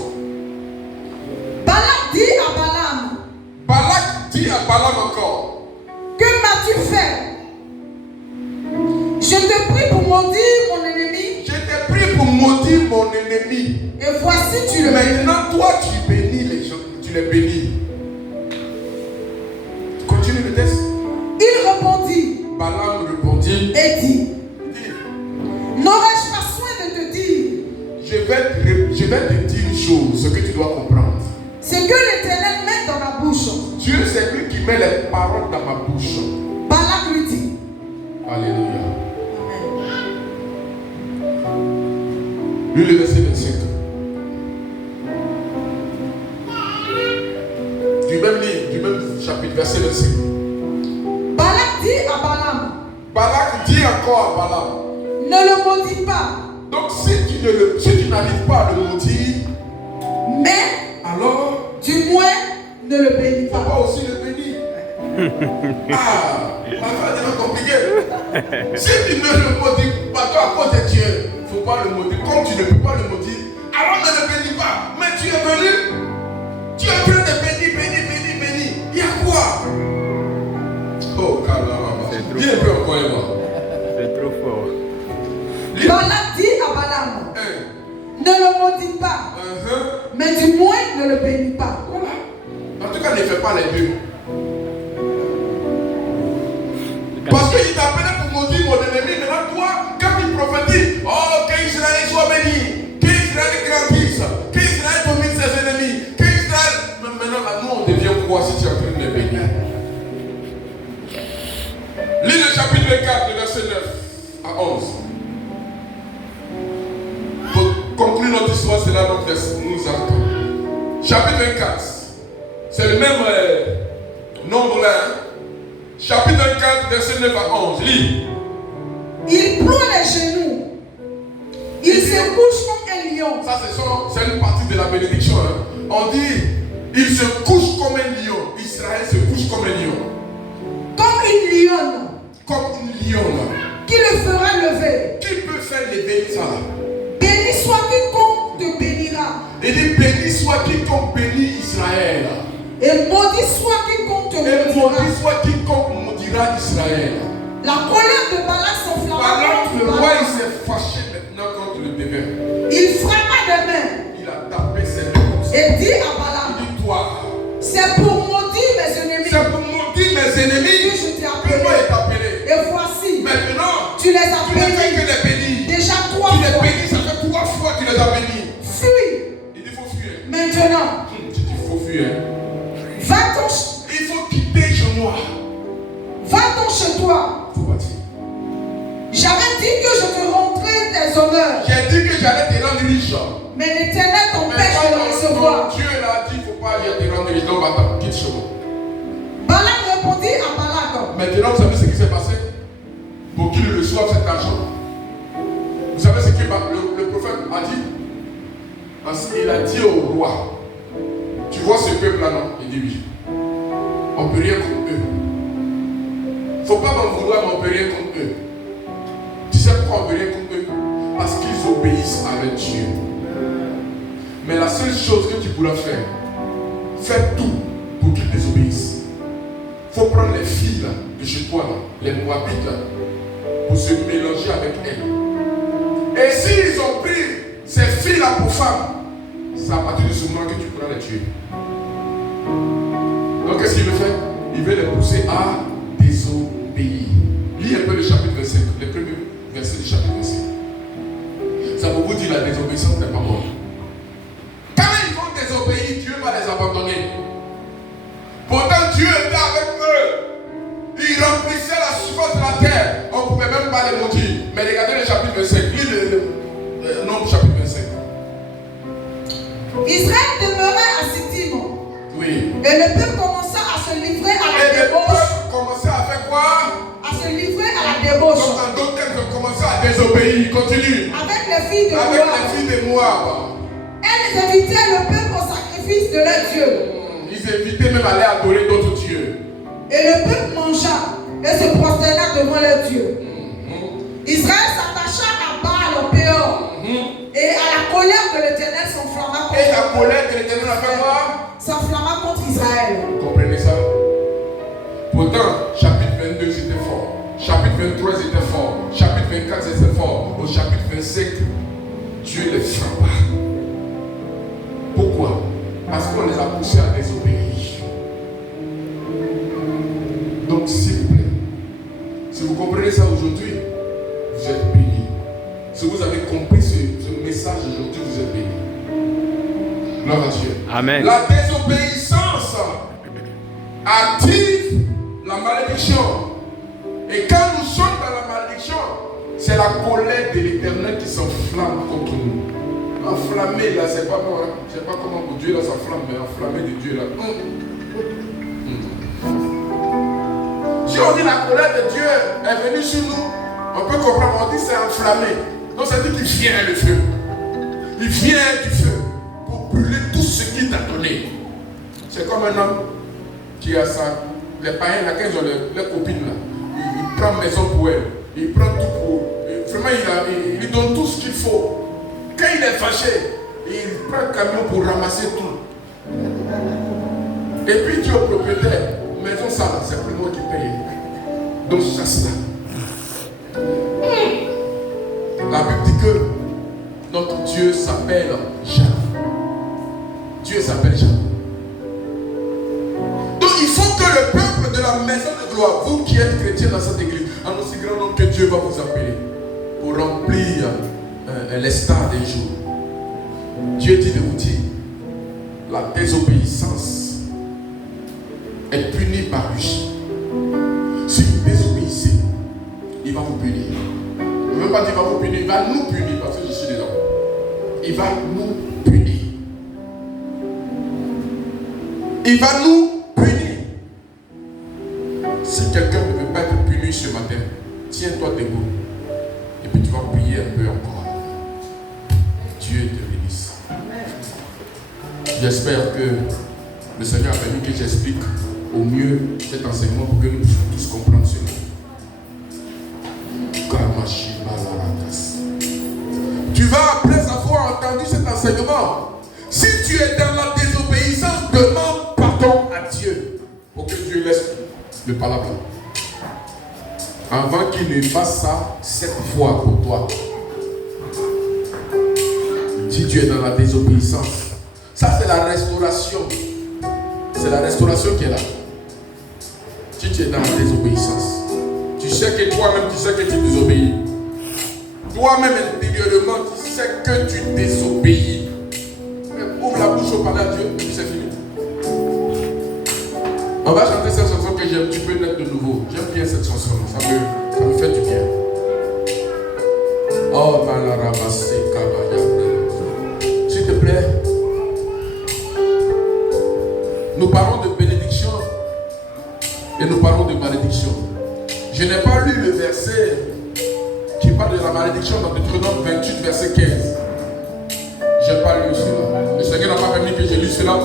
Balak dit à Balaam, Balak dit à Balaam encore, que m'as-tu fait? Je te prie pour maudire mon ennemi, je t'ai pris pour maudire mon ennemi. et voici tu le bénis. Maintenant, toi, tu bénis les gens, tu les bénis. Continue le texte. Il répondit Balaam répondit, et dit, dit, n'aurais-je pas soin de te dire je vais te dire une chose, ce que tu dois comprendre. ce que l'Éternel met dans ma bouche? Dieu, c'est lui qui met les paroles dans ma bouche. Balak lui dit, Alléluia. Amen. Lui, le verset 25. Du même livre, du même chapitre, verset 25. Balak dit à Balaam, Balak dit encore à Balaam, ne le maudis pas, Donc si tu n'arrives pas à le maudire, mais alors du moins ne le bénis il faut pas. pas aussi le bénir. Ah, ça devient compliqué. Si tu ne le maudis pas, toi à cause de Dieu, il ne faut pas le maudire. Comme tu ne peux pas le maudire, alors ne le bénis pas. Mais tu es venu, tu es en train de bénir. Il y a quoi? Oh, calme. Dis un peu encore et moi. C'est trop fort. Balak dit à Balaam, ne le maudis pas, mais du moins ne le bénis pas. Voilà. En tout cas, ne fais pas les deux. Parce qu'il t'appelait pour maudire mon ennemi. Maintenant, toi, quand il prophétise, oh, qu'Israël soit béni, qu'Israël grandisse, qu'Israël domine ses ennemis, qu'Israël. Mais maintenant, là, nous, on devient quoi si tu es en train de les bénir? Lis le chapitre 24, verset 9 à 11. Pour conclure notre histoire, c'est là que nous attendons. Chapitre 24, c'est le même nombre là. Hein? Chapitre 24, verset 9 à 11. Lis. Il ploie les genoux. Il se couche comme un lion. Ça, c'est une partie de la bénédiction. Hein? On dit, il se couche comme un lion. Israël se couche comme un lion. Comme une lionne. Comme une lionne. Qui le fera lever. Qui peut faire lever ça? Béni soit quiconque te bénira. Il dit, béni soit quiconque bénit Israël. Et maudit soit quiconque te Et maudira. maudit soit quiconque maudira Israël. La colère de Balak s'enflamma Balak, contre le roi, Balaam. il s'est fâché maintenant contre le dévin. Il frappa des mains Il a tapé ses mains comme ça. et dit à Balaam, Il dit, toi, c'est pour maudire mes ennemis c'est pour maudire mes ennemis que je t'ai que moi appelé. est appelé. Et voici, Maintenant, tu les as tu ne fais que bénis les bénis. déjà 3 Tu les fois. bénis, ça fait 3 fois que tu les as bénis. Fuis Il dit, il faut fuir. maintenant. Tu dis, il faut fuir. Va-t'en Il faut quitter chez moi. chez toi. Il faut partir. J'avais dit que je te rendrais tes honneurs, J'ai dit que j'allais te rendre riche. mais l'Éternel Mais t'empêche quand de le recevoir. Dieu l'a dit, il ne faut pas y te rendre riche. Donc, attends, quitte chez moi. Balak répondit à Balak, Maintenant, vous savez ce qui s'est passé pour qu'il reçoive cet argent. Vous savez ce que le prophète a dit? Parce qu'il a dit au roi, tu vois ce peuple-là, non? Il dit oui. On ne peut rien contre eux. Il ne faut pas m'en vouloir, mais on ne peut rien contre eux. Tu sais pourquoi on ne peut rien contre eux? Parce qu'ils obéissent à leur Dieu. Mais la seule chose que tu pourras faire, fais tout pour qu'ils désobéissent. Il faut prendre les filles là, de chez toi, là, les Moabites, là, pour se mélanger avec elles. Et s'ils ont pris ces filles-là pour femmes, c'est à partir de ce moment que tu pourras les tuer. Donc qu'est-ce qu'il veut faire? Il veut les pousser à désobéir. Lis un peu le chapitre 25, le premier verset du chapitre 25. Ça vous dit la désobéissance n'est pas bonne. Quand ils vont désobéir, Dieu va les abandonner. Pourtant Dieu était avec eux. Il remplissait la surface de la terre. On ne pouvait même pas les maudire. Mais regardez le chapitre 25. Lis le nombre chapitre 25. Israël demeurait à Sittim. Oui. Et le peuple commença à se livrer à la Et le débauche. peuple commençait à faire quoi? À se livrer à la débauche. Donc en d'autres termes, ils ont commencé à désobéir. Continue. Avec les filles de Avec Moab. les filles de Moab. Elles invitaient le peuple au sacrifice de leur Dieu. Ils évitaient même d'aller adorer d'autres dieux. Et le peuple mangea et se prosterna devant leur Dieu. Israël s'attacha à Baal au Péor. Et à la colère de l'Éternel s'enflamma contre Et la colère de l'Éternel a fait quoi? s'enflamma contre Israël. Vous comprenez ça? Pourtant, chapitre 22 c'était fort. Chapitre 23 c'était fort. Chapitre 24 c'était fort. Au chapitre 25, Dieu les frappa. Pourquoi? Parce qu'on les a poussés à désobéir. Donc, s'il vous plaît, si vous comprenez ça aujourd'hui, vous êtes bénis. Si vous avez compris ce message aujourd'hui, vous êtes bénis. Gloire à Dieu. Amen. La désobéissance active la malédiction. Et quand nous sommes dans la malédiction, c'est la colère de l'Éternel qui s'enflamme contre nous. Enflammé là, c'est pas moi. Hein. Je ne sais pas comment pour Dieu là s'enflamme, mais enflammé de Dieu là. Si on dit la colère de Dieu est venue sur nous, on peut comprendre, on dit c'est enflammé. Donc ça dit qu'il vient le feu. Il vient du feu pour brûler tout ce qu'il t'a donné. C'est comme un homme qui a ça. Les païens, là, quand ils ont leurs copines, là, il prend maison pour elle. Il prend tout pour. Vraiment, il lui donne tout ce qu'il faut. Quand il est fâché, il prend un camion pour ramasser tout. Et puis tu es propriétaire. Maison ça, là, c'est plus moi qui paye. Donc chasse là. La Bible dit que notre Dieu s'appelle Jah. Dieu s'appelle Jah. Donc il faut que le peuple de la maison de gloire, vous qui êtes chrétiens dans cette église, en aussi grand nombre que Dieu va vous appeler pour remplir les stars des jours. Dieu dit de vous dire, la désobéissance est punie par lui. Si vous désobéissez, il va vous punir. Je ne veux pas dire qu'il va vous punir, il va nous punir parce que je suis dedans. Il va nous punir. Il va nous punir. Si quelqu'un ne veut pas être puni ce matin, tiens-toi debout. Et puis tu vas prier un peu encore. Dieu te bénisse. J'espère que le Seigneur a permis que j'explique au mieux cet enseignement pour que nous puissions tous comprendre cela. Tu vas, après avoir entendu cet enseignement, si tu es dans la désobéissance, demande pardon à Dieu pour que Dieu laisse le palabre avant qu'il ne fasse ça 7 fois pour toi. Si tu es dans la désobéissance, ça c'est la restauration. C'est la restauration qui est là. Si tu es dans la désobéissance, tu sais que toi-même, tu sais que tu désobéis. Toi-même, intérieurement, tu sais que tu désobéis. Mais ouvre la bouche au parler à Dieu, puis c'est fini. On va chanter cette chanson que j'aime. Tu peux naître de nouveau. J'aime bien cette chanson. Ça me fait du bien. Oh, Malarabase Kabaya. S'il te plaît. Nous parlons de bénédiction et nous parlons de malédiction. Je n'ai pas lu le verset qui parle de la malédiction dans Deutéronome 28, verset 15. Je n'ai pas lu cela. Le Seigneur n'a pas permis que j'ai lu cela.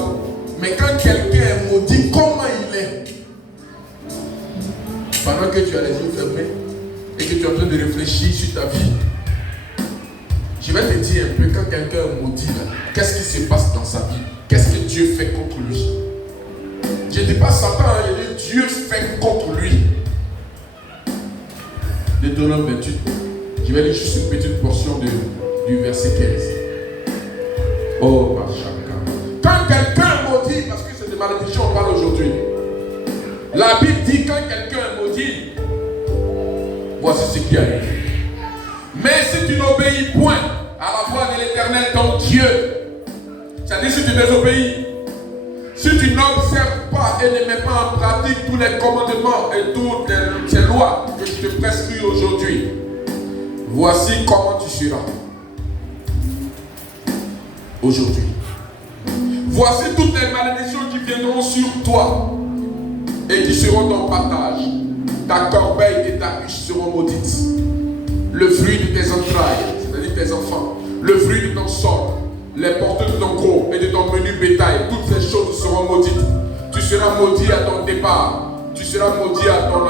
Mais quand quelqu'un est maudit, comment il est? Pendant que tu as les yeux fermés et que tu es en train de réfléchir sur ta vie, je vais te dire un peu, quand quelqu'un est maudit, qu'est-ce qui se passe dans sa vie? Qu'est-ce que Dieu fait contre lui? Je ne dis pas Satan, je dis Dieu fait contre lui. Deutéronome 28. Je vais lire juste une petite portion du verset 15. Oh, Machaka. Quand quelqu'un maudit, parce que c'est de malédiction on parle aujourd'hui. La Bible dit quand quelqu'un est maudit, voici ce qui arrive. Mais si tu n'obéis point à la voix de l'Éternel ton Dieu, c'est-à-dire si tu désobéis, si tu n'observes pas et ne mets pas en pratique tous les commandements et toutes ces lois que je te prescris aujourd'hui, voici comment tu seras aujourd'hui. Voici toutes les malédictions qui viendront sur toi et qui seront ton partage. Ta corbeille et ta huche seront maudites. Le fruit de tes entrailles, c'est-à-dire tes enfants, le fruit de ton sol, les porteurs de ton gros et de ton menu bétail, toutes ces choses seront maudites. Tu seras maudit à ton départ. Tu seras maudit à ton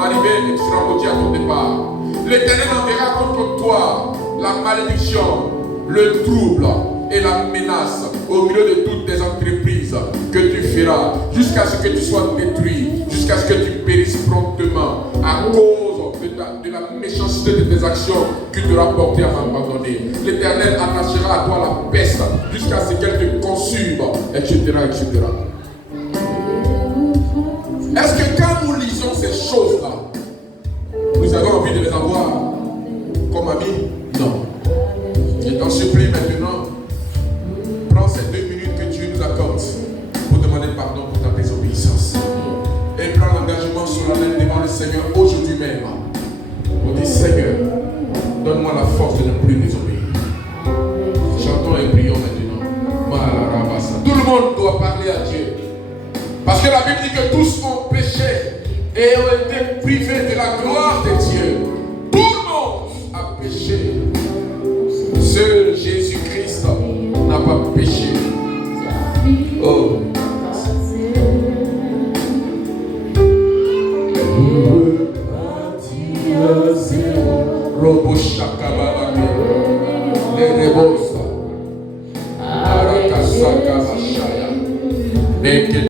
arrivée et tu seras maudit à ton départ. L'Éternel enverra contre toi la malédiction, le trouble et la menace au milieu de toutes tes entreprises que tu feras jusqu'à ce que tu sois détruit, jusqu'à ce que tu périsses promptement à cause de la méchanceté de tes actions qui te rapportaient à m'abandonner. L'Éternel attachera à toi la peste jusqu'à ce qu'elle te consume, etc., etc. Est-ce que quand nous lisons ces choses-là, nous avons envie de les avoir comme amis? Non. Je t'en supplie maintenant, prends ces 2 minutes que Dieu nous accorde pour demander pardon pour ta désobéissance. Et prends l'engagement solennel devant le Seigneur aujourd'hui même. On dit Seigneur, donne-moi la force de ne plus désobéir. Chantons et prions maintenant. Tout le monde doit parler à Dieu. Parce que la Bible dit que tous ont péché et ont été privés de la gloire de Dieu. Tout le monde a péché heureux.